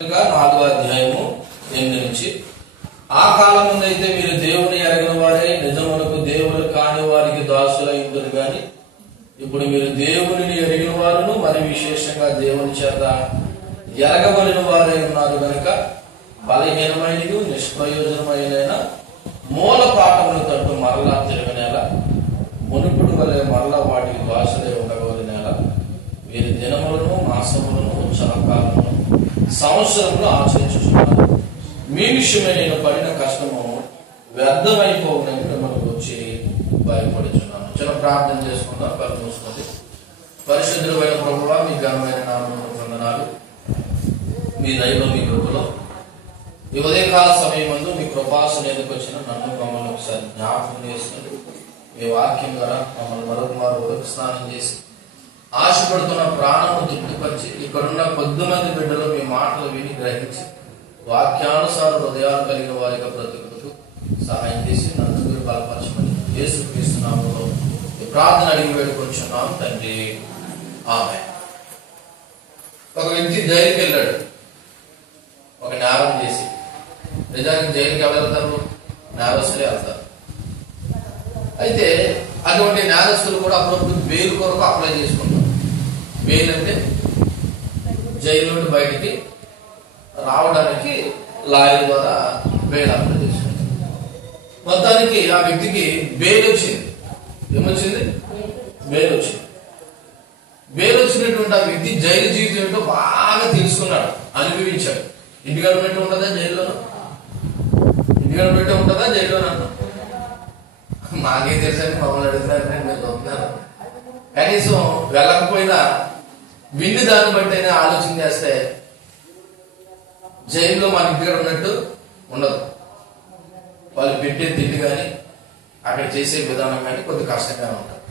4వ అధ్యాయము 8 నుంచి ఆ కాలమునైతే మీరు దేవుని ఎరగిన వారే నిజమునకు దేవుని కాని వారికి దాసులై ఉందరు గాని ఇప్పుడు మీరు దేవునిని ఎరిగిన వారును మరి విశేషంగా దేవుని చేత ఎరగబడిన వారై ఉన్నారు గనుక బలహీనమైనది నిష్ప్రయోజనమైన మూల పాఠముల తట్టు మరలా తిరగనేలా మునుపుడు వలె మరలా వాటికి దాసులై ఉండగలిగినేలా వీరి దినములను మాసములను ఉత్సవకాలములను సంవత్సరంలో ఆచరించుచున్నారు. మీ విషయమే నేను పడిన కష్టము వ్యర్థమైపోవునని మిమ్మల్ని వచ్చి భయపడుచున్నాను. చిన్న ప్రార్థన చేసుకుందాం. కళ్ళు మూసుకుంది. పరిశుద్ధులైన ప్రభువా, మీ ఘనమైన నామమునకు వందనాలు. మీ దయలో మీ కృపలో ఈ ఉదయకాల సమయమందు మీ కృపాసనేందుకు వచ్చిన నన్ను మమ్మల్ని ఒకసారి జ్ఞాపకం చేస్తున్నారు. మీ వాక్యం ద్వారా మమ్మల్ని మరొక స్నానం చేసి ఆశపడుతున్న ప్రాణము తృప్తిపరిచి ఇక్కడున్న 10 మంది బిడ్డలు మీ మాటలు విని గ్రహించి వాక్యానుసార హృదయాలు కలిగిన వారిగా బ్రతుకుతూ సహాయం చేసి నన్ను మీరు బలపరచమని యేసుక్రీస్తు నామములో ఈ ప్రార్థన అడిగి వేడుకొంచున్నాం తండ్రి, ఆమేన్. ఒక వ్యక్తి జైలుకి వెళ్ళాడు, ఒక నేరం చేసి. నిజానికి జైలుకి ఎవరు వెళ్తారు? నేరస్తులే వెళ్తారు. అయితే అటువంటి నేరస్తులు కూడా అప్పుడప్పుడు బెయిల్ కొరకు అప్లై చేసుకుంటారు. బెయిల్ అంటే జైలు నుండి బయటికి రావడానికి లాయర్ ద్వారా బెయిల్ అప్లై చేసుకుంటారు. మొత్తానికి ఆ వ్యక్తికి బెయిల్ వచ్చింది. ఏమొచ్చింది? బెయిల్ వచ్చింది. బెయిల్ వచ్చినటువంటి ఆ వ్యక్తి జైలు జీవితం ఏంటో బాగా తెలుసుకున్నాడు, అనుభవించాడు. ఇంటికాడ ఉన్నట్టు ఉంటుందా జైల్లోనూ? ఇంటికాడ ఉన్నట్టే ఉంటుందా జైల్లోనూ అన్నా? మాకే తెలుసని మమ్మల్ని అడుగుతారు, నేను చెప్తున్నాను. కనీసం వెళ్ళకపోయినా విన్ని దాన్ని బట్టి అయినా ఆలోచన చేస్తే జైల్లో మన ఇంటికాడ ఉన్నట్టు ఉండదు. వాళ్ళు పెట్టే తిండి కానీ అక్కడ చేసే విధానం కానీ కొద్ది కష్టంగానే ఉంటుంది.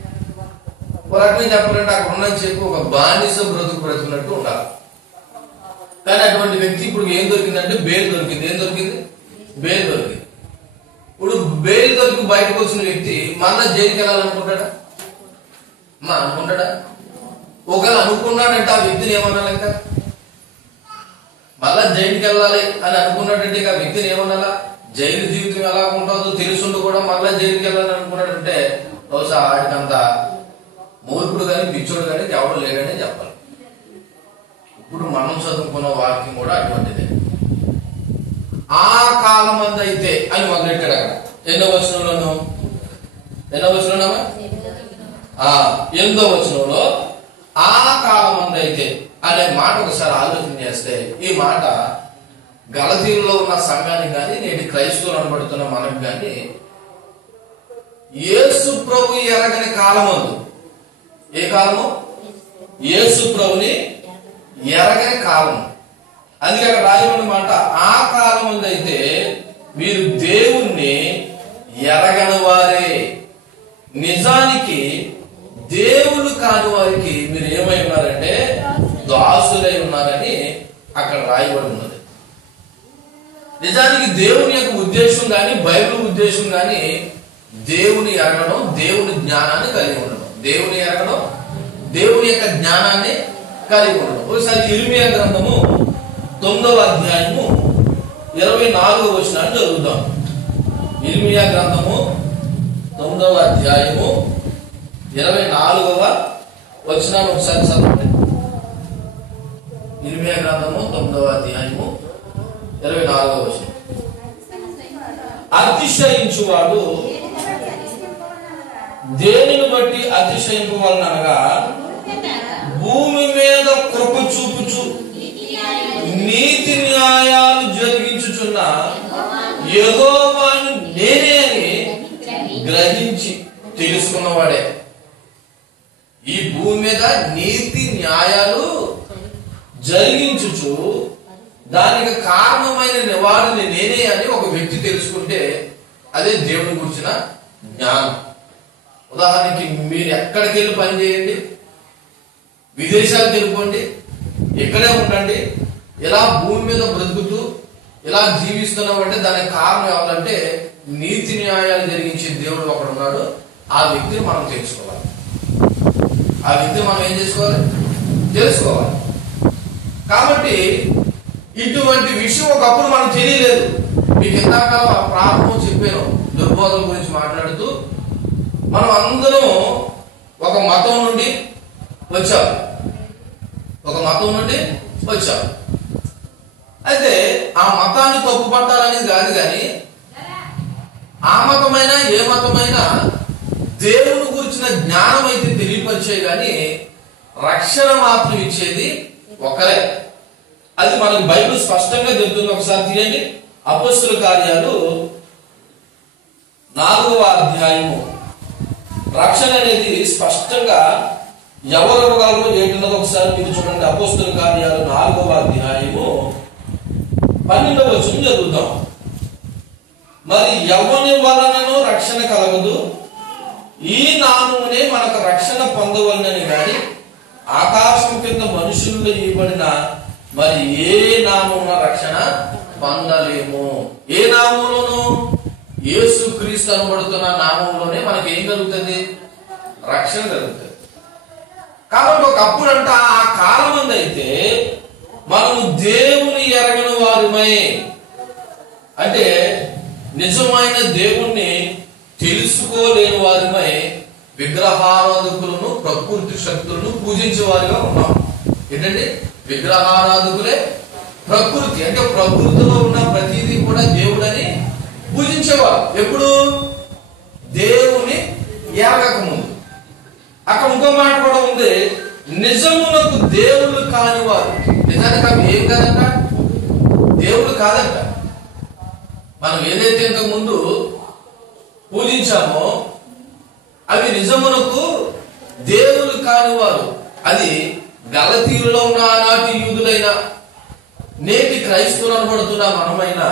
ఒక రకంగా చెప్పాలంటే అక్కడ ఉన్న చెప్పి ఒక బానిస బ్రతుకున్నట్టు ఉండాలి. కానీ అటువంటి వ్యక్తి ఇప్పుడు ఏం దొరికిందంటే బెయిల్ దొరికింది. ఏం దొరికింది? బెయిల్ దొరికింది. ఇప్పుడు బెయిల్ దొరికి బయటకు వచ్చిన వ్యక్తి మళ్ళా జైలుకి వెళ్ళాలనుకుంటాడా? అనుకుంటాడా? ఒకవేళ అనుకున్నాడంటే ఆ వ్యక్తిని ఏమనాలి? ఇంకా మళ్ళా జైలుకి వెళ్ళాలి అని అనుకున్నాడంటే ఆ వ్యక్తిని ఏమనాలా? జైలు జీవితం ఎలా ఉంటుందో తెలుసుండు కూడా మళ్ళా జైలుకి వెళ్ళాలని అనుకున్నాడంటే బహుశా ఆడికంత మూర్ఖుడు కానీ పిచ్చోడు కానీ ఎవరు లేడనే చెప్పాలి. ఇప్పుడు మనం చదువుకున్న వాక్యం కూడా అటువంటిదే. ఆ కాలమందు అయితే అని మొదలెట్టాడు. అక్కడ ఎన్నో వచనంలోనూ 8వ వచనంలో ఆ కాలమందు అయితే అనే మాట ఒకసారి ఆలోచన చేస్తే ఈ మాట గలతీయుల్లో ఉన్న సంఘానికి కానీ నేటి క్రైస్తవులు అనబడుతున్న మనకు కానీ యేసు ప్రభు ఎరగని కాలమందు. ఏ కాలము? యేసు ప్రభుని ఎరగని కాలం. అందుకే అక్కడ రాయబడిన మాట ఆ కాలం అయితే మీరు దేవుణ్ణి ఎరగని వారే, నిజానికి దేవుడు కాని వారికి మీరు ఏమై ఉన్నారంటే దాసులై ఉన్నారని అక్కడ రాయబడి ఉన్నది. నిజానికి దేవుని యొక్క ఉద్దేశం కానీ బైబిల్ ఉద్దేశం కానీ దేవుని ఎరగడం, దేవుని జ్ఞానాన్ని కలిగి ఉండడం. దేవుని ఎరగడం, దేవుని యొక్క జ్ఞానాన్ని కలిగి ఉండడం. ఒకసారి ఇర్మియా గ్రంథము 9వ అధ్యాయము 24వ వచనాన్ని చదువుతాం. ఇర్మియా గ్రంథము 9వ అధ్యాయము 24వ వచనాన్ని ఒకసారి చదవండి. ఇర్మియా గ్రంథము 9వ అధ్యాయము 24వ వచనం. అతిశయించువాడు దేనిని బట్టి అతిశయింపవలనగా భూమి మీద కృప చూపుచు నీతి న్యాయాలు జరిగించుచున్న యెహోవాను నేనే అని గ్రహించి తెలుసుకున్నవాడే. ఈ భూమి మీద నీతి న్యాయాలు జరిగించుచు దానికి కారణమైన నివారణని నేనే అని ఒక వ్యక్తి తెలుసుకుంటే అదే దేవుని గురించిన జ్ఞానం. ఉదాహరణకి మీరు ఎక్కడికి వెళ్ళి పని చేయండి, విదేశాలకు వెళ్ళిపోండి, ఎక్కడే ఉండండి, ఇలా భూమి మీద బ్రతుకుతూ ఇలా జీవిస్తున్నామంటే దానికి కారణం ఎవరంటే నీతి న్యాయాలు జరిగించే దేవుడు ఒకడు ఉన్నాడు. ఆ వ్యక్తిని మనం తెలుసుకోవాలి. ఆ వ్యక్తిని మనం ఏం చేసుకోవాలి? తెలుసుకోవాలి. కాబట్టి ఇటువంటి విషయం ఒకప్పుడు మనకు తెలియలేదు. మీకు ఇందాక ప్రారంభం చెప్పాను, దుర్బోధన గురించి మాట్లాడుతూ మనం అందరం ఒక మతం నుండి వచ్చాం. అయితే ఆ మతాన్ని తప్పుపట్టాలనేది కాదు, కానీ ఆ మతమైనా ఏ మతమైనా దేవుని గురించిన జ్ఞానం అయితే తెలియపరిచే గాని రక్షణ మాత్రం ఇచ్చేది ఒకరే. అది మనకు బైబిల్ స్పష్టంగా చెబుతుంది. ఒకసారి తీయండి, అపోస్తలుల కార్యాలు 4వ అధ్యాయము. రక్షణ అనేది స్పష్టంగా ఎవరు ఇవ్వగలరో ఏంటున్నదో ఒకసారి మీరు చూడండి. అపోస్తలుల కార్యాలు 4వ అధ్యాయము 12వ వచనం చదువుతాం. మరి ఎవని వలనను రక్షణ కలగదు, ఈ నామమునే మనకు రక్షణ పొందవలనని గాని ఆకాశం కింద మనుషుల్లో ఇవ్వబడిన మరి ఏ నామమున రక్షణ పొందలేము. ఏ నామంలోనూ? యేసు క్రీస్తు అనబడుతున్న నామంలోనే మనకి ఏం కలుగుతుంది? రక్షణ కలుగుతుంది. కాబట్టి ఒకప్పుడు అంట ఆ కాలం అయితే మనము దేవుని ఎరగని వారిమై, అంటే నిజమైన దేవుణ్ణి తెలుసుకోలేని వారిమై విగ్రహారాధకులను ప్రకృతి శక్తులను పూజించే వారిగా ఉన్నాం. ఏంటంటే విగ్రహారాధకులే ప్రకృతి, అంటే ప్రకృతిలో ఉన్న ప్రతిదీ కూడా దేవుడని పూజించేవారు. ఎప్పుడు? దేవుని ఎరగక ముందు. అక్కడ ఇంకో మాట కూడా ఉంది, నిజమునకు దేవుళ్ళు కాని వారు. నిజానికి అవి ఏం కాదంట? దేవుడు కాదంట. మనం ఏదైతే ఇంతకు ముందు పూజించామో అవి నిజమునకు దేవుళ్ళు కాని వారు. అది గలతీయులలో ఉన్న ఆనాటి యూదులైన నేటి క్రైస్తవులు అనబడుతున్న మనమైనా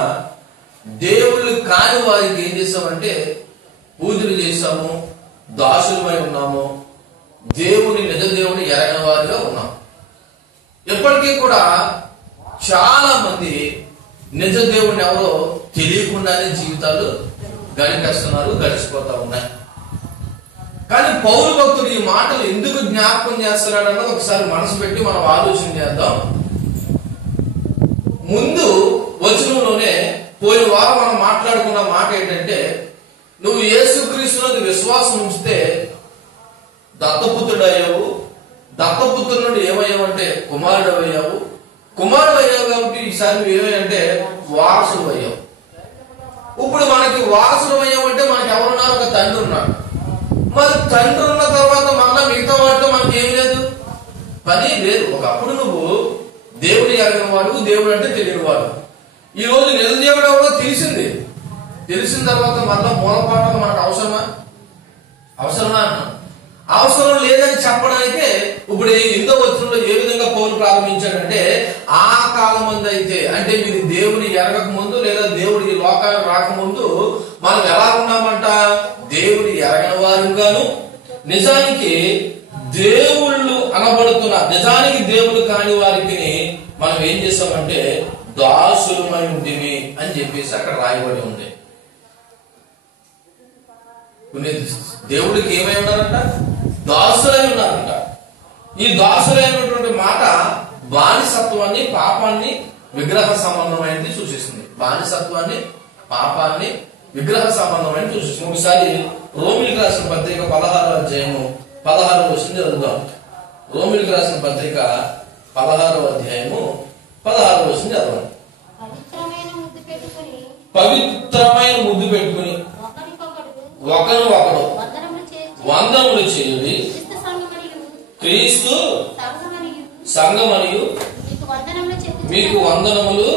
దేవుళ్ళు కాని వారికి ఏం చేస్తామంటే పూజలు చేస్తాము, దాసులమై ఉన్నాము, దేవుని నిజ దేవుని ఎరగని వారిగా ఉన్నాం. ఎప్పటికీ కూడా చాలా మంది నిజ దేవుని ఎవరో తెలియకుండానే జీవితాలు గడిచిపోతా ఉన్నాయి. కానీ పౌలు భక్తుడు ఈ మాటలు ఎందుకు జ్ఞాపకం చేస్తున్నాడన్న ఒకసారి మనసు పెట్టి మనం ఆలోచన చేద్దాం. ముందు వచనంలోనే పోయిన వారం మనం మాట్లాడుకున్న మాట ఏంటంటే, నువ్వు యేసుక్రీస్తునందు విశ్వాసం ఉంచితే దత్తపుత్రుడు అయ్యావు, దత్తపుత్రుడు నుండి ఏమయ్యావంటే కుమారుడు అయ్యావు, కుమారుడు అయ్యావు కాబట్టి ఈసారి నువ్వు ఏమయ్యంటే వారసుడు అయ్యావు. ఇప్పుడు మనకి వారసుడు అయ్యామంటే మనకి ఎవరున్నారు? ఒక తండ్రి ఉన్నాడు. మరి తండ్రి ఉన్న తర్వాత మళ్ళా మిగతా వాటిలో మనకి ఏమి లేదు, పని లేదు. ఒకప్పుడు నువ్వు దేవుడు ఎరగని వాడు, దేవుడు అంటే తెలియని వాడు. ఈ రోజు నిజ దేవుడు ఎవరో తెలిసిన తర్వాత మళ్ళా మూలపాఠం మనకు అవసరమా అన్న? అవసరం లేదని చెప్పడానికే ఇప్పుడు ఇందో వచనంలో ఏ విధంగా పౌలు ప్రారంభించాడంటే, ఆ కాలం ముందు అయితే, అంటే మీరు దేవుని ఎరగక ముందు లేదా దేవుడి ఈ లోకానికి రాకముందు మనం ఎలా ఉన్నామంట? దేవుడి ఎరగని వారుగాను, నిజానికి దేవుళ్ళు అనబడుతున్న నిజానికి దేవుడు కాని వారికి మనం ఏం చేస్తామంటే దాసులమై ఉంటివి అని చెప్పేసి అక్కడ రాయబడి ఉంది. దేవుడికి ఏమై ఉన్నారంట? దాసులై ఉన్నారంట. ఈ దాసులైనటువంటి మాట బానిసత్వాన్ని, పాపాన్ని, విగ్రహ సంబంధమైనది సూచిస్తుంది. బానిసత్వాన్ని, పాపాన్ని, విగ్రహ సంబంధమైనది సూచిస్తుంది. ఒకసారి రోమిలికి రాసిన పత్రిక 16వ అధ్యాయము 16వ వచనం చదువుదాం. రోమిలికి రాసిన పత్రిక 16వ అధ్యాయము 16వ వచనం చదవండి. పవిత్రమైన ముద్దు పెట్టుకుని ఒకరు వందనములు చేయుడి, క్రీస్తు సంఘమనియు మీకు వందనములు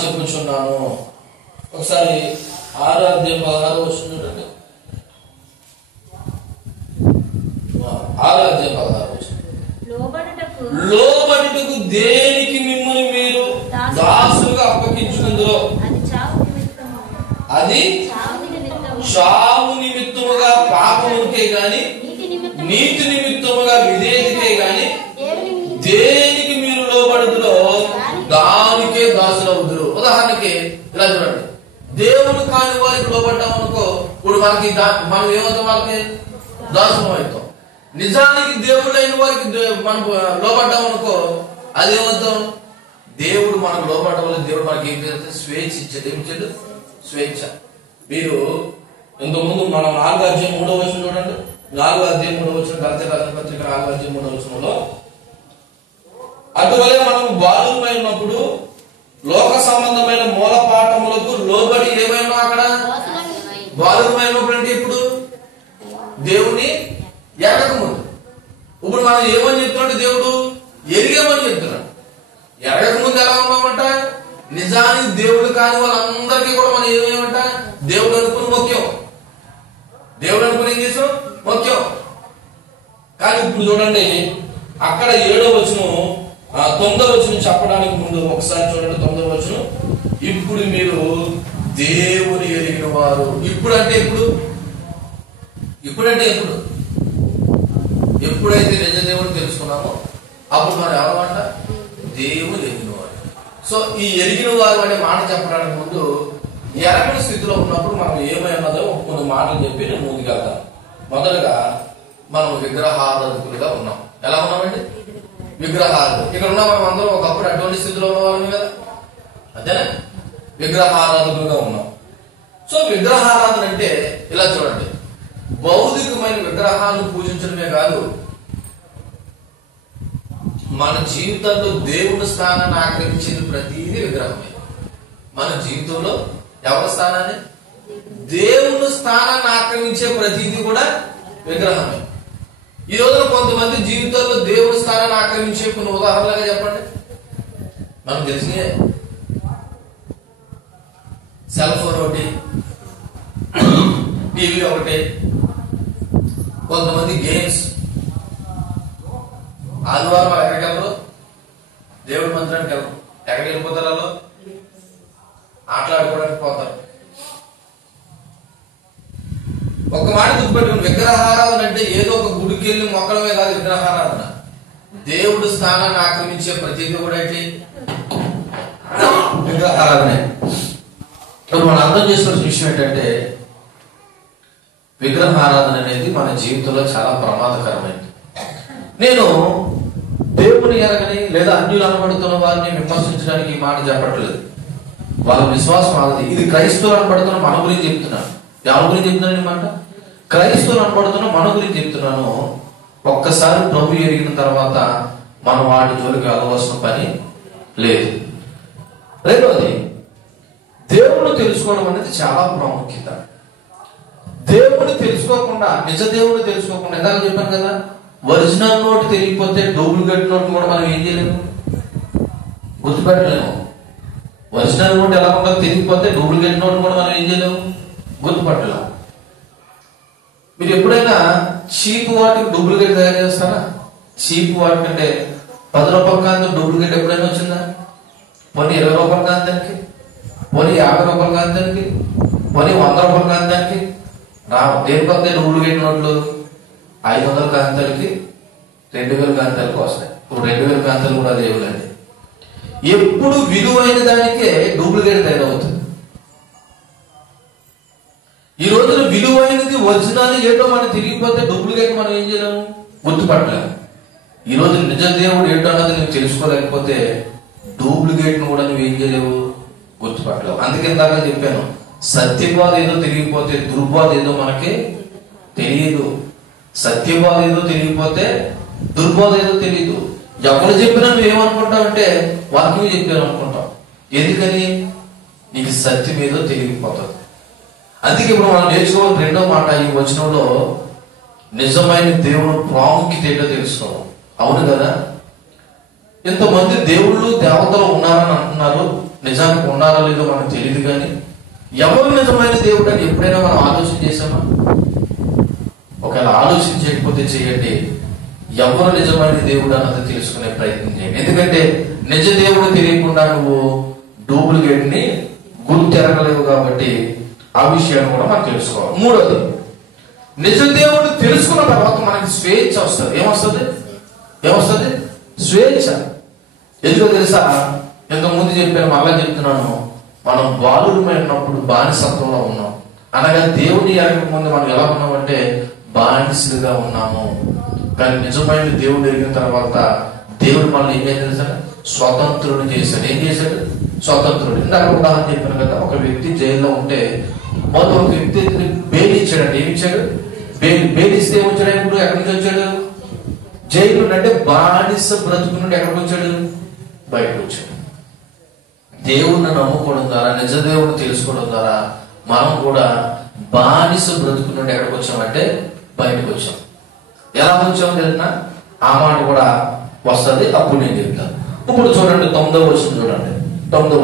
చెప్పుచున్నాను. ఒకసారి 6వ అధ్యాయం 16వ వచనం చూడండి. 6వ అధ్యాయం 16వ వచనం. లోబడుటకు దేనికి మిమ్మును మీరు దాసులుగా అప్పగించుకుందురో అది చావు నిమిత్తముగా పాపముకే గాని నీతి నిమిత్తముగా విధేయతకే గాని దేనికి మీరు లోబడుదురో దానికే దాసులవుదురు. ఉదాహరణకి ఇలా చూడండి, దేవుడు కాని వారికి లోబడ్డాం అనుకో, ఇప్పుడు మనకి మనం ఏమవుతాం? వాళ్ళకి దాసులం అవుతాం. నిజానికి దేవుడు అయిన వారికి మనం లోబడ్డాం అనుకో, అదేమవుతాం? దేవుడు మనకు లోపడటం వల్ల దేవుడు మనకి ఏం చేస్తే స్వేచ్ఛ ఇచ్చాడు. ఏం ఇచ్చాడు? స్వేచ్ఛ. మీరు ఇంతకుముందు మనం 4:3 చూడండి. 4:3 గలతీ రాసిన పత్రిక 4:3 అటువలే మనం బాలురమై ఉన్నప్పుడు లోక సంబంధమైన మూలపాఠములకు లోబడి ఏమైనా అక్కడ బాలురమై ఉన్నప్పుడు అంటే ఇప్పుడు దేవుని ఎరగకముందు. ఇప్పుడు మనం ఏమని చెప్తున్నాడు? దేవుడు ఎరిగామని చెప్తున్నాడు. ఎరగకముందు ఎలా ఉన్నామంట? నిజానికి దేవుడు కాని వాళ్ళందరికీ కూడా మనం ఏమేమంట? దేవుడు అనుకుని ముఖ్యం. దేవుడు అనుకుని ఏం చేసాం? ముఖ్యం. కానీ ఇప్పుడు చూడండి, అక్కడ 7వ వచనం 9వ వచనం చెప్పడానికి ముందు ఒకసారి చూడండి. 9వ వచనం, ఇప్పుడు మీరు దేవుని ఎరిగిన వారు. ఇప్పుడంటే ఎప్పుడు? ఇప్పుడంటే ఎప్పుడు? ఎప్పుడైతే నిజ దేవుని తెలుసుకున్నామో అప్పుడు మనం ఎవరమంట? దేవుని ఎరిగిన వారు. సో ఈ ఎరిగిన వారు అనే మాట చెప్పడానికి ముందు ఎరగని స్థితిలో ఉన్నప్పుడు మనం ఏమై ఉన్నదో కొన్ని మాటలు చెప్పి నేను ముందుకెళ్తాను. మొదలుగా మనం విగ్రహారాధకులుగా ఉన్నాం. ఎలా ఉన్నామండి? విగ్రహాలు. ఇక్కడ ఉన్న మనం అందరం ఒకప్పుడు అటువంటి స్థితిలో ఉన్నవాళ్ళం కదా, అదేనా? విగ్రహారాధకులుగా ఉన్నాం. సో విగ్రహారాధన అంటే ఇలా చూడండి, భౌతికమైన విగ్రహాలను పూజించడమే కాదు, మన జీవితంలో దేవుని స్థానాన్ని ఆక్రమించేది ప్రతిదీ విగ్రహమే. మన జీవితంలో ఎవరి స్థానాన్ని? దేవుని స్థానాన్ని ఆక్రమించే ప్రతిదీ కూడా విగ్రహమే. ఈ రోజున కొంతమంది జీవితంలో దేవుని స్థానాన్ని ఆక్రమించే కొన్ని ఉదాహరణలుగా చెప్పండి. మనకు తెలిసినే సెల్ ఫోన్ ఒకటి, టీవీ ఒకటి, కొంతమంది గేమ్స్. ఆదివారం ఎక్కడికి వెళ్ళరు? దేవుడి మందిరానికి వెళ్ళరు. ఎక్కడికి వెళ్ళిపోతారు? వాళ్ళు ఆటలాడుకోవడానికి పోతారు. ఒక మాట గుర్తుపెట్టుకుని, విగ్రహారాధన అంటే ఏదో ఒక గుడికి వెళ్ళి మొక్కలమే కాదు. విగ్రహారాధన దేవుడు స్థానాన్ని ఆక్రమించే ప్రతిదీ కూడా ఏంటి? విగ్రహారాధనే. ఇప్పుడు మనం అర్థం చేసుకోవాల్సిన విషయం ఏంటంటే, విగ్రహారాధన అనేది మన జీవితంలో చాలా ప్రమాదకరమైనది. నేను దేవుని ఎరగని లేదా అన్యులు అనబడుతున్న వారిని విమర్శించడానికి ఈ మాట చెప్పట్లేదు. వాళ్ళ విశ్వాసం వాళ్ళది. ఇది క్రైస్తవులు అనబడుతున్న మన గురించి చెప్తున్నాను. ఎవరి గురించి చెప్తున్నాను? మాట క్రైస్తవులు అనబడుతున్న మన గురించి చెప్తున్నాను. ఒక్కసారి ప్రభు ఎరిగిన తర్వాత మనం వాటి జోలికి వెళ్ళవలసిన పని లేదు. రెండోది, దేవుని తెలుసుకోవడం అనేది చాలా ప్రాముఖ్యత. దేవుని తెలుసుకోకుండా, నిజ దేవుని తెలుసుకోకుండా, ఇందాక చెప్పాను కదా, ఒరిజినల్ నోట్ తెలియకపోతే డూప్లికేట్ నోట్ కూడా మనం ఏం చేయలేము, గుర్తుపెట్టలేము. ఒరిజినల్ నోట్ ఎలా ఉందో తెలియకపోతే డూప్లికేట్ నోట్ కూడా మనం ఏం చేయలేము, గుర్తుపట్టలేము. మీరు ఎప్పుడైనా చీప్ వాటికి డూప్లికేట్ తయారు చేస్తారా? చీప్ వాటి కంటే 10 రూపాయల కాంతి డూప్లికేట్ ఎప్పుడైనా వచ్చిందా? పోనీ 20 రూపాయల కాంతానికి, పోనీ 50 రూపాయల కాంతానికి, పోనీ 100 రూపాయల కాంతానికి రావు. దేనికొస్తే డూప్లికేట్ నోట్లు 500 కాంతాలకి 2000 కాంతాలకు వస్తాయి. ఇప్పుడు 2000 కాంతాలు కూడా అదే ఇవ్వలేదు. ఎప్పుడు విలువైన దానికే డూప్లికేట్ తయారవుతుంది. ఈ రోజున విలువైనది ఒరిజినల్ ఏంటో మనకు తెలియకపోతే డూప్లికేట్ మనం ఏం చేయలేము, గుర్తుపట్టలేము. ఈ రోజు నిజ దేవుడు ఏంటో అన్నది నువ్వు తెలుసుకోలేకపోతే డూప్లికేట్ ను కూడా నువ్వు ఏం చేయలేవు, గుర్తుపట్టలేవు. అందుకే దాకా చెప్పాను, సత్యవాద ఏదో తెలియకపోతే దుర్బోధ ఏదో మనకి తెలియదు. సత్యవాద ఏదో తెలియకపోతే దుర్బోధ ఏదో తెలియదు. ఎవరు చెప్పినా నువ్వేమనుకుంటావు అంటే వాక్యం చెప్పాను అనుకుంటావు. ఎందుకని? నీకు సత్యం ఏదో తెలియకపోతుంది. అందుకే ఇప్పుడు మనం నేర్చుకోవాలి రెండో మాట ఈ వచనంలో, నిజమైన దేవుడు ప్రాముఖ్యత ఏంటో తెలుసుకోవాలి. అవును కదా, ఇంతమంది దేవుళ్ళు దేవతలు ఉన్నారని అంటున్నారు. నిజానికి ఉన్నారో లేదో మనకు తెలియదు. కానీ ఎవరు నిజమైన దేవుడు అని ఎప్పుడైనా మనం ఆలోచన చేసామా? ఒకవేళ ఆలోచన చేయకపోతే చేయండి, ఎవరు నిజమైన దేవుడు అన్నది తెలుసుకునే ప్రయత్నం చేయండి. ఎందుకంటే నిజ దేవుడు తెలియకుండా నువ్వు డూప్లికేట్ ని గుర్తెరగలేవు. కాబట్టి ఆ విషయాన్ని కూడా మనం తెలుసుకోవాలి. మూడోది, నిజ దేవుడు తెలుసుకున్న తర్వాత మనకి స్వేచ్ఛ వస్తుంది. ఏమొస్తుంది? స్వేచ్ఛ. ఎందుకో తెలుసా? ఇంతకుముందు చెప్పాను, మళ్ళా చెప్తున్నాను, మనం బాలురమైనప్పుడు బానిసత్వంలో ఉన్నాం. అనగా దేవుని ఎరగక ముందు మనం ఎలా ఉన్నామంటే బానిసలుగా ఉన్నాము. కానీ నిజమైన దేవుడు ఎరిగిన తర్వాత దేవుడు మనల్ని ఏం చేశాడు సార్? స్వతంత్రుడు చేశాడు. ఏం చేశాడు? స్వతంత్రుడు. ఇందాక ఉదాహరణ చెప్పాను కదా, ఒక వ్యక్తి జైల్లో ఉంటే మొదటి ఒక వ్యక్తి బెయిల్ ఇచ్చాడు. ఏమి ఇచ్చాడు? బెయిల్ ఇస్తే ఏమొచ్చాడు? ఇప్పుడు ఎక్కడి నుంచి వచ్చాడు? జైలు అంటే బానిస బ్రతుకు నుండి ఎక్కడికి వచ్చాడు? బయటకు వచ్చాడు. దేవుణ్ణి నమ్ముకోవడం ద్వారా, నిజ దేవుడిని తెలుసుకోవడం ద్వారా మనం కూడా బానిస బ్రతుకు నుండి ఎక్కడికి వచ్చామంటే బయటకు వచ్చాం. ఎలా వచ్చామో తెలిసిన ఆ మాట కూడా వస్తుంది, అప్పుడు నేను చెప్తాను. ఇప్పుడు చూడండి 9వ వచనం చూడండి. 9వ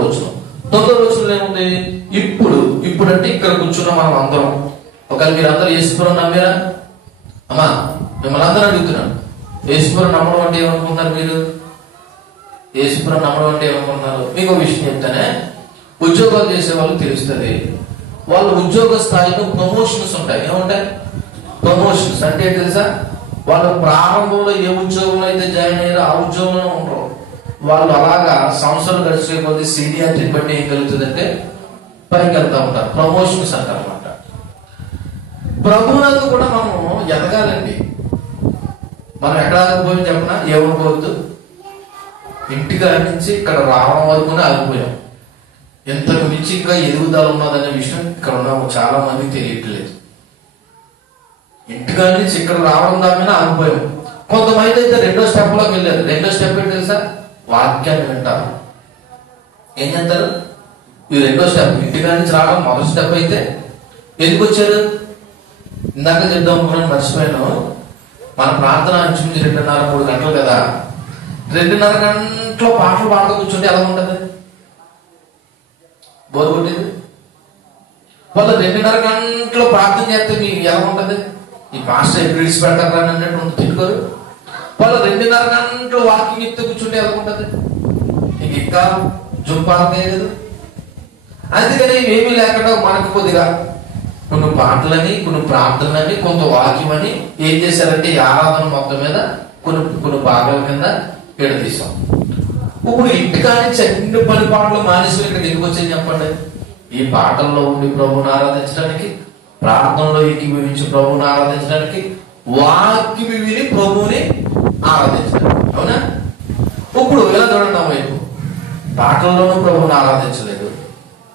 వచనంలో ఏముంది? ఇప్పుడు అంటే ఇక్కడ కూర్చున్నాం మనం అందరం. ఒకవేళ మీరు అందరూ యేసుప్రభువుని నమ్మారా? అమ్మా మిమ్మల్ని అందరూ అడుగుతున్నాను, యేసుప్రభువుని నమ్మడం అంటే ఏమనుకుంటున్నారు మీరు? యేసుప్రభువుని నమ్మడం అంటే ఏమనుకుంటున్నారు? మీకు ఒక విషయం చెప్తానే, ఉద్యోగాలు చేసే వాళ్ళకి తెలుస్తుంది. వాళ్ళు ఉద్యోగ స్థాయిలో ప్రమోషన్స్ ఉంటాయి. ఏముంటాయి? ప్రమోషన్స్ అంటే ఏంటి తెలుసా? వాళ్ళు ప్రారంభంలో ఏ ఉద్యోగంలో అయితే జాయిన్ అయ్యారో ఆ ఉద్యోగంలో ఉండరు. వాళ్ళు అలాగా సంవత్సరాలు గడిచే కొద్ది సీనియారిటీ బట్టి ఏం కలుగుతుందంటే పైకి వెళ్తా ఉంటారు. ప్రమోషన్స్ అంటారు అనమాట. ప్రభువునందు కూడా మనం ఎదగాలండి. మనం ఎక్కడ ఆగిపోయాం చెప్పినా ఏమనుకోవద్దు, ఇంటికి నుంచి ఇక్కడ రావడం వరకునే ఆగిపోయాం. ఎంతకు మించి ఇంకా ఎదుగుదల ఉన్నదనే విషయం ఇక్కడ ఉన్న చాలా మందికి తెలియట్లేదు. ఇంటికాడ నుంచి ఇక్కడ రావడం దాకా ఆగిపోయాం. కొంతమంది అయితే 2వ స్టెప్లోకి వెళ్ళారు. 2వ స్టెప్ ఏంటి తెలుసా? వాక్యాన్ని వింటారు. ఏం చేస్తారు? ఈ 2వ స్టెప్. ఇంటికాడ నుంచి రావడం మొదటి స్టెప్ అయితే ఎందుకు వచ్చారు? ఇందాక చెప్దాం అనుకున్నాను, మర్చిపోయాను. మన ప్రార్థన ఇంచుమించు 2:30-3 గంటలు కదా. 2:30 గంటలో పాటలు పాడుతూ కూర్చుంటే ఎలా ఉంటుంది? బోరు కొట్టేది. వాళ్ళు 2:30 గంటలో ప్రార్థన చేస్తే మీకు ఎలా ఉంటుంది? ఈ మాస్టర్ ఎప్పుడు విడిచిపెడతారా అన్నట్టు ఉంటుంది. తిట్టుకోరు. వాళ్ళు 2:30 గంటలు వాకింగ్ చెప్తే కూర్చుంటే ఎలా ఉంటుంది? నీకు ఇంకా జుంపాలనే లేదు. అందుకని ఏమీ లేకుండా మనకు కొద్దిగా కొన్ని పాటలని, కొన్ని ప్రార్థనలని, కొంత వాక్యం అని ఏం చేశారంటే ఈ ఆరాధన మొత్తం మీద కొన్ని భాగాల కింద ఎడదీశాం. ఇప్పుడు ఇంటికాని అన్ని పని పాటలు మానేసి ఇక్కడికి ఎందుకు వచ్చేది చెప్పండి? ఈ పాటల్లో ఉండి ప్రభువుని ఆరాధించడానికి, ప్రార్థనలో ఏకీభవించి ప్రభువుని ఆరాధించడానికి, వాక్యం విని ప్రభువుని ఆరాధించడానికి. అవునా? ఇప్పుడు ఇలా చూడండి, వైపు పాటల్లోనూ ప్రభువుని ఆరాధించలేదు,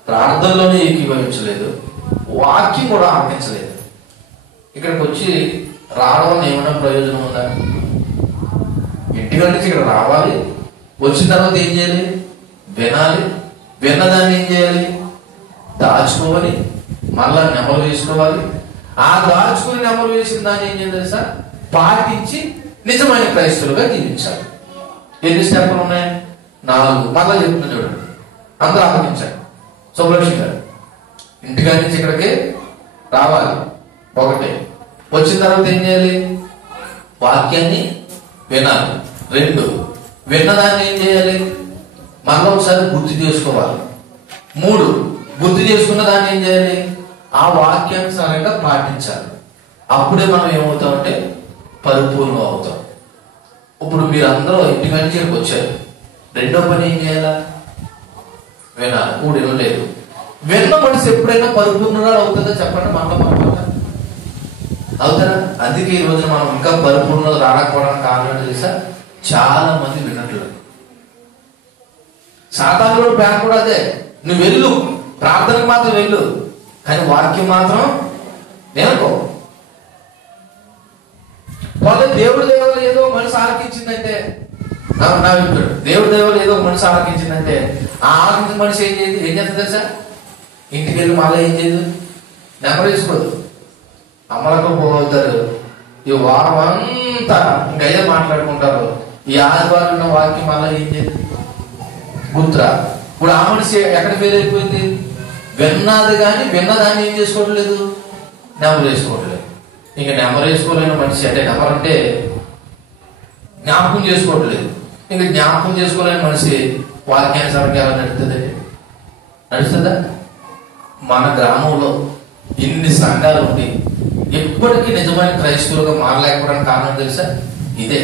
ప్రార్థనలోనూ ఏకీభవించలేదు, వాక్యం కూడా ఆరాధించలేదు. ఇక్కడికి వచ్చి రావడం ఏమైనా ప్రయోజనం ఉందా? ఇంటికాడ నుంచి ఇక్కడ రావాలి, వచ్చిన తర్వాత ఏం చేయాలి? వినాలి. విన్నదాన్ని ఏం చేయాలి? దాచుకోవాలి, మళ్ళా నెమరు వేసుకోవాలి. ఆ దాచుకుని నెమరు వేసిన దాన్ని ఏం చేయాలి తెలుసా? పాటించి నిజమైన క్రైస్తవులుగా జీవించాలి. ఎన్ని స్టెప్పులు ఉన్నాయి? 4. మళ్ళా చెప్తున్నా చూడండి, అందరూ ఆలోచించాలి. సుబ్బలక్ష్మి గారు ఇంటికాడ నుంచి ఇక్కడికి రావాలి. 1. వచ్చిన తర్వాత ఏం చేయాలి? వాక్యాన్ని వినాలి. 2. విన్నదాన్ని ఏం చేయాలి? మళ్ళీ ఒకసారి గుర్తు చేసుకోవాలి. 3. గుర్తు చేసుకున్న దాన్ని ఏం చేయాలి? ఆ వాక్యానుసారంగా పాటించాలి. అప్పుడే మనం ఏమవుతామంటే పరిపూర్ణం అవుతాం. ఇప్పుడు మీరు అందరూ ఇంటి నుంచి ఇక్కడికి వచ్చారు. 2వ పని ఏం చేయాలా? వినాలి. 3 వినలేదు. విన్న మనిషి ఎప్పుడైనా పరిపూర్ణంగా అవుతుందో చెప్పండి? మనం అవుతారా? అందుకే ఈ రోజు మనం ఇంకా పరిపూర్ణంగా రాకపోవడానికి కారణం తెలుసా? చాలా మంది వినట్లేదు. సాతాను కూడా ప్లాన్ కూడా అదే. నువ్వు వెళ్ళు, ప్రార్థనకు మాత్రం వెళ్ళు, కానీ వాక్యం మాత్రం నేనుకో. వాళ్ళు దేవుడి దేవుడు ఏదో మనసు ఆలకించిందంటే, దేవుడి దేవుడు ఏదో మనసు ఆలకించిందంటే ఆ ఆలకించిన మనిషి ఏం చేస్తుంది తెలుసా? ఇంటికి వెళ్ళి మళ్ళీ ఏం చేయదు? నెంబర్ వేసుకోదు. అమ్మలకు పోతారు. ఈ వారం అంతా ఇంకా అయ్యే మాట్లాడుకుంటారు. ఈ ఆదివారం ఉన్న వాక్యం మళ్ళీ ఏం చేయదు? గుర్తురా. ఇప్పుడు ఆ మనిషి ఎక్కడ ఫెయిల్ అయిపోయింది? విన్నది కానీ విన్నదాన్ని ఏం చేసుకోవట్లేదు? నెంబర్ వేసుకోవట్లేదు. ఇంకా నెంబర్ వేసుకోలేని మనిషి అంటే నెంబర్ అంటే జ్ఞాపకం చేసుకోవట్లేదు. ఇంకా జ్ఞాపకం చేసుకోలేని మనిషి వాక్యానుసారంగా ఎలా నడుస్తుందండి? నడుస్తుందా? మన గ్రామంలో ఇన్ని సంఘాలు ఉండి ఎప్పటికీ నిజమైన క్రైస్తవులుగా మారలేకపోవడానికి కారణం తెలుసా? ఇదే.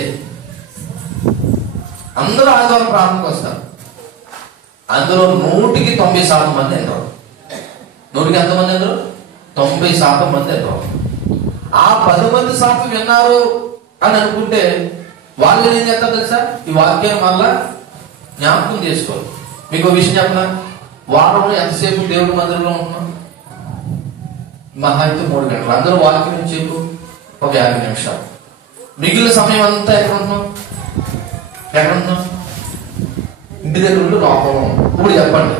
అందరూ ఆదివారం ప్రార్థనకు వస్తారు. అందులో 100% మంది ఎందరో. 100కి ఎంతమంది ఎందరో? 90% మంది ఎందరో. ఆ 10% విన్నారు అని అనుకుంటే వాళ్ళు ఏం చేస్తారు తెలుసా? ఈ వాక్యాన్ని మళ్ళా జ్ఞాపకం చేసుకోవాలి. మీకు విషయం చెప్పనా, వారంలో ఎంతసేపు దేవుడి మందిరంలో ఉంటున్నాం? మహా అయితే 3 గంటలు. అందరూ వాక్యం చెప్పు ఒక 50 నిమిషాలు. మిగిలిన సమయం అంతా ఎక్కడ ఉంటున్నాం? ఇంటి దగ్గర ఉంటూ లోపల. ఇప్పుడు చెప్పండి,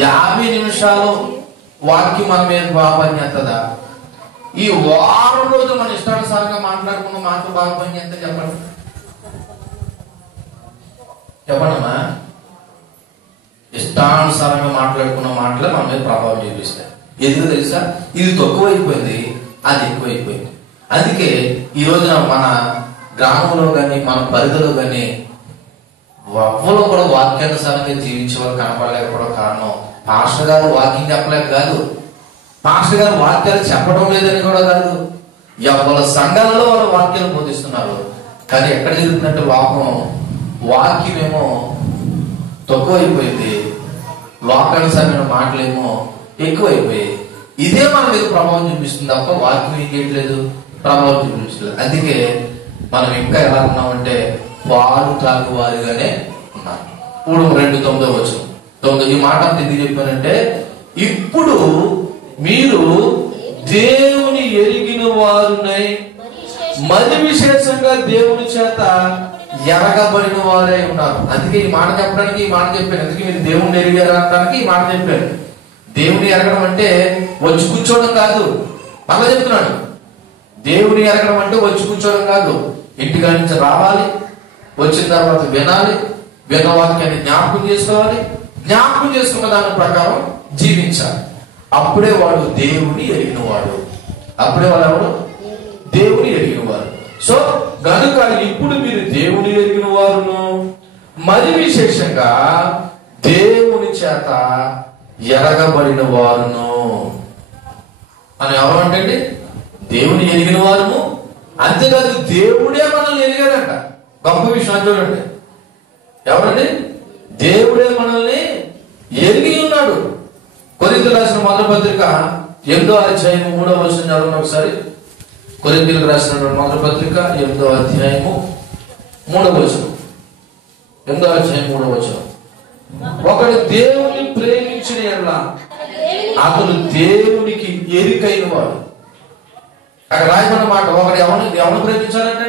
50 నిమిషాలు వాక్యం మన మీద బాగా పనిచేస్తుందా? ఈ వారం రోజు మన ఇష్టానుసారంగా మాట్లాడుకున్న మాటలు బాగా పనిచేస్తా? చెప్పండి చెప్పండమ్మా. ఇష్టానుసారంగా మాట్లాడుకున్న మాటలే మన మీద ప్రభావం చూపిస్తాయి. ఎందుకు తెలుసా? ఇది తక్కువైపోయింది, అది ఎక్కువైపోయింది. అందుకే ఈ రోజున మన గ్రామంలో కానీ మన పరిధిలో కానీ ఎవ్వరూ కూడా వాక్యానుసారంగా జీవించే వాళ్ళు కనపడలేకపోవడం కారణం పాస్టర్ గారు వాక్యం చెప్పలేక కాదు, పాస్టర్ గారు వాక్యాలు చెప్పడం లేదని కూడా కాదు. ఎవరి సంఘాలలో వాళ్ళు వాక్యాలు బోధిస్తున్నారు, కానీ ఎక్కడ జరుగుతుందంటే లోకం వాక్యమేమో తక్కువైపోయింది, లోకానుసారమైన మాటలేమో ఎక్కువైపోయాయి. ఇదే మన మీద ప్రభావం చూపిస్తుంది తప్ప వాక్యం ఏం చేయట్లేదు, ప్రభావం చూపించలేదు. అందుకే మనం ఇంకా ఎలా ఉన్నామంటే పాలు తాగు వారిగానే ఉన్నాం. ఇప్పుడు 2:9 ఈ మాట ఎందుకు చెప్పానంటే, ఇప్పుడు మీరు దేవుని ఎరిగిన వారునై మరి విశేషంగా దేవుని చేత ఎరగబడిన వారే ఉన్నారు. అందుకే ఈ మాట చెప్పడానికి ఈ మాట చెప్పాను. అందుకే మీరు దేవుని ఎరిగారు అనడానికి ఈ మాట చెప్పాను. దేవుని ఎరగడం అంటే వచ్చి కూర్చోవడం కాదు. మళ్ళా చెప్తున్నాడు, దేవుని ఎరగడం అంటే వచ్చి కూర్చోవడం కాదు. ఇంటికా నుంచి రావాలి, వచ్చిన తర్వాత వినాలి, విన్న వాక్యాన్ని జ్ఞాపకం చేసుకోవాలి, జ్ఞాపకం చేసుకున్న దాని ప్రకారం జీవించాలి. అప్పుడే వాడు దేవుని ఎరిగిన వాడు. అప్పుడే వాడు ఎవడు? దేవుని ఎరిగిన వాడు. సో గనుక ఇప్పుడు మీరు దేవుని ఎరిగిన వారును మరి విశేషంగా దేవుని చేత ఎరగబడిన వారును అని ఎవరు అంటే దేవుని ఎరిగిన వారును. అంతేకాదు దేవుడే మనల్ని ఎరిగాడంట. గొప్ప విషయం చూడండి. ఎవరండి? దేవుడే మనల్ని ఎరిగి ఉన్నాడు. కొరింథీయులకు రాసిన మొదటి పత్రిక 8వ అధ్యాయం 3వ వచనం చదవండి ఒకసారి. కొరింథీయులకు రాసిన మొదటి పత్రిక 8వ అధ్యాయము 3వ వచనం. 8వ అధ్యాయం 3వ వచనం. ఒకడు దేవుని ప్రేమించిన యెడల అతడు దేవునికి ఎరికైన వాడు. అక్కడ రాయబడిన మాట, ఒకడు ఎవరిని ప్రేమించాలంటే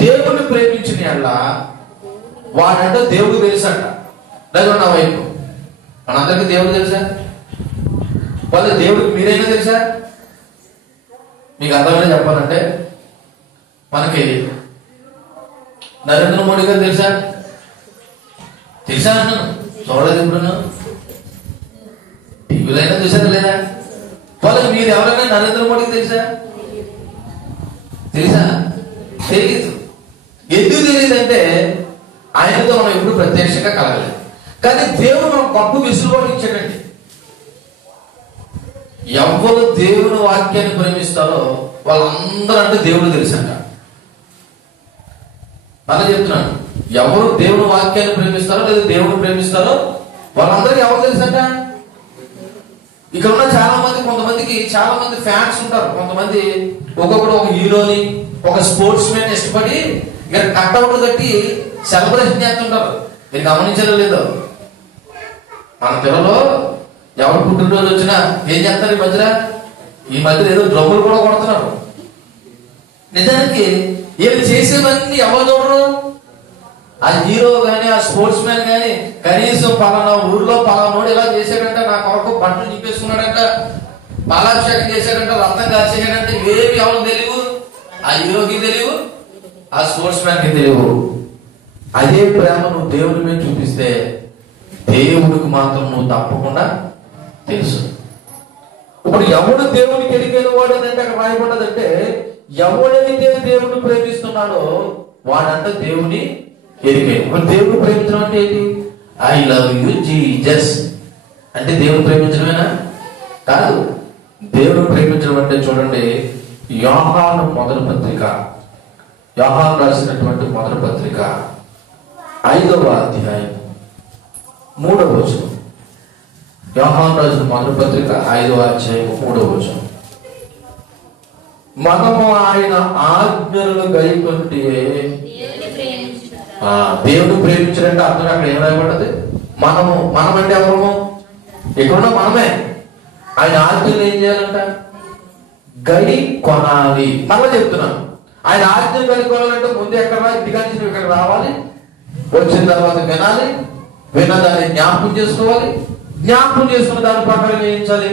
దేవుని ప్రేమించిన యెడల వాడంట దేవుడు తెలుసంట. లేదు నా వైపు మనందరికీ దేవుడు తెలుసా? వాళ్ళ దేవుడికి మీరైనా తెలుసా? మీకు అర్థమైనా చెప్పాలంటే మనకి నరేంద్ర మోడీ గారు తెలుసా? తెలుసా అన్నాను. చూడలేదు ఎప్పుడున్నా టీవీలో అయినా చూసారా లేదా? వాళ్ళకి మీరు ఎవరైనా నరేంద్ర మోడీకి తెలుసా? తెలుసా? తెలియదు. ఎందుకు తెలియదంటే ఆయనతో మనం ఎప్పుడు ప్రత్యక్షంగా కలగలేదు. కానీ దేవుడు మనం గొప్ప విసులుబాటు ఇచ్చాడండి. ఎవరు దేవుని వాక్యాన్ని ప్రేమిస్తారో వాళ్ళందరూ అంటే దేవుడు తెలుసంట. అలా చెప్తున్నాను, ఎవరు దేవుని వాక్యాన్ని ప్రేమిస్తారో లేదా దేవుని ప్రేమిస్తారో వాళ్ళందరికీ ఎవరు తెలుసంట. ఇక్కడ ఉన్న చాలా మంది, కొంతమందికి చాలా మంది ఫ్యాన్స్ ఉంటారు. కొంతమంది ఒక్కొక్కరు ఒక హీరోని, ఒక స్పోర్ట్స్ మ్యాన్ ఇష్టపడి ఇక్కడ కట్అవుట్ కట్టి సెలబ్రేషన్ చేస్తుంటారు. మీరు గమనించడం లేదో? మన పిల్లలు ఎవరు పుట్టినరోజు వచ్చినా ఏం చేస్తారు? ఈ మధ్య ఏదో డ్రమ్ములు కూడా కొడుతున్నారు. నిజానికి వీళ్ళు చేసేవన్నీ ఎవరు చూడరు? ఆ హీరో గాని, ఆ స్పోర్ట్స్ మ్యాన్ గాని కనీసం పలానా ఊర్లో పలానోడు ఇలా చేశాడంట, నా కొరకు బట్టలు నింపేసుకున్నాడంట, పాలాభిషేకం చేశాడంట, రక్తం కాల్చేసాడంటే ఏమి ఎవరు తెలియవు. ఆ హీరోకి తెలియవు, ఆ స్పోర్ట్స్ మ్యాన్ కి తెలియవు. అదే ప్రేమ నువ్వు దేవుడి మీద చూపిస్తే దేవుడికి మాత్రం నువ్వు తప్పకుండా తెలుసు. ఇప్పుడు ఎవడు దేవునికి ఎరిగిన వాడు అంటే అక్కడ రాయబడ్డదంటే, ఎవడైతే దేవుడిని ప్రేమిస్తున్నాడో వాడంట దేవుని ఎరిగాడు. మరి దేవుడు ప్రేమించడం అంటే ఏంటి? ఐ లవ్ యు జీసస్ అంటే దేవుడు ప్రేమించడమేనా? కాదు. దేవుడు ప్రేమించడం అంటే చూడండి, యోహాను మొదటి పత్రిక, యోహాను రాసినటువంటి మొదటి పత్రిక 5వ అధ్యాయం 3వ వచనం. యోహాను రాసిన మొదటి పత్రిక 5వ అధ్యాయం 3వ వచనం. మనము ఆయన ఆజ్ఞలను గైకొంటే దేవుడు ప్రేమించారంటే అర్థం అక్కడ ఏం రాయబడ్డది? మనమంటే ఎవరము? ఎక్కడున్నా మనమే. ఆయన ఆజ్ఞలు ఏం చేయాలంట? గై కొనాలి. మళ్ళా చెప్తున్నాను, ఆయన ఆజ్ఞలు గై కొనాలంటే ముందు ఎక్కడ ఇంటికా నుంచి ఇక్కడ రావాలి, వచ్చిన తర్వాత వినాలి, విన్నదాన్ని జ్ఞాపకం చేసుకోవాలి, జ్ఞాపకం చేసుకున్న దాని ప్రకారం చేయించాలి,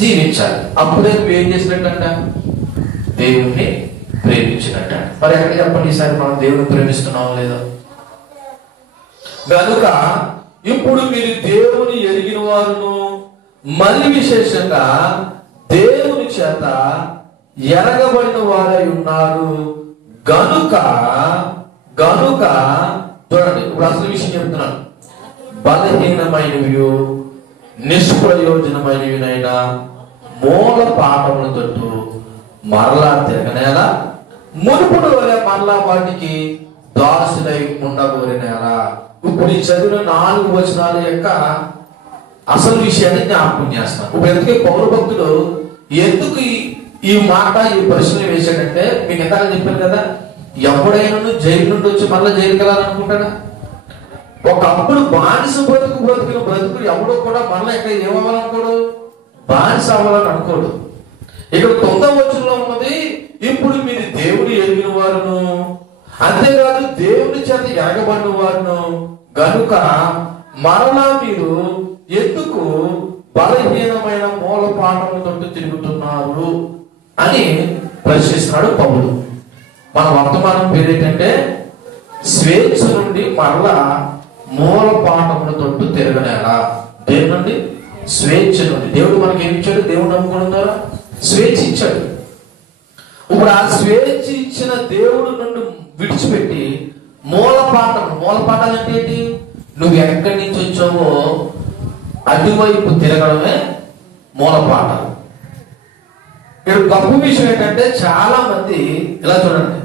జీవించాలి. అప్పుడే నువ్వు ఏం చేసినట్టంట? దేవుణ్ణి ప్రేమించినట్ట. మరి ఎక్కడ చెప్పండి ఈసారి మనం దేవుని ప్రేమిస్తున్నాం లేదో? కనుక ఇప్పుడు మీరు దేవుని ఎరిగిన వారును, మళ్ళీ విశేషంగా దేవుని చేత ఎరగబడిన వారై ఉన్నారు గనుక చూడండి, ఇప్పుడు అసలు విషయం చెప్తున్నాను. బలహీనమైనవి నిష్ప్రయోజనమైనవినైనా మూల పాఠముల తట్టు మరలా తిరగనేలా, మునుపుడు వలె మరలా వాటికి దాసులై ఉండగోరినేలా. ఇప్పుడు ఈ చదివిన 4 వచనాల యొక్క అసలు విషయాన్ని జ్ఞాపకం చేస్తాను. ఇప్పుడు ఎందుకే పౌరు భక్తుడు ఎందుకు ఈ మాట, ఈ ప్రశ్నలు వేశాడంటే, మీకు ఎంతగా చెప్పాను కదా, ఎవడైనా జైలు నుండి వచ్చి మళ్ళీ జైలుకి వెళ్ళాలనుకుంటాడా? ఒకప్పుడు బానిస బ్రతుకులు ఎవడో కూడా మళ్ళీ ఇక్కడ ఏమవ్వాలనుకోడు? బానిస అవ్వాలని అనుకోడు. ఇక్కడ 9వ వచనంలో ఉన్నది, ఇప్పుడు మీరు దేవుని ఎరిగిన వారును, అంతేకాదు దేవుని చేత ఎరగబడిన వారును గనుక మరలా మీరు ఎందుకు బలహీనమైన మూల పాఠములతో తిరుగుతున్నారు అని ప్రశ్నిస్తున్నాడు పౌలు. మన వర్తమానం పేరు ఏంటంటే స్వేచ్ఛ నుండి మరలా మూల పాఠములతో తిరగనేలా. దేని నుండి? స్వేచ్ఛ నుండి. దేవుడు మనకి ఏమి ఇచ్చాడు? దేవుడు నమ్ముకోవడం ద్వారా స్వేచ్ఛ ఇచ్చాడు. ఇప్పుడు ఆ స్వేచ్ఛ ఇచ్చిన దేవుడు నుండి విడిచిపెట్టి మూల పాఠాలు అంటే ఏంటి? నువ్వు ఎక్కడి నుంచి వచ్చావో అటువైపు తిరగడమే మూల పాఠాలు. ఇక్కడ గొప్ప విషయం ఏంటంటే, చాలా మంది ఇలా చూడండి,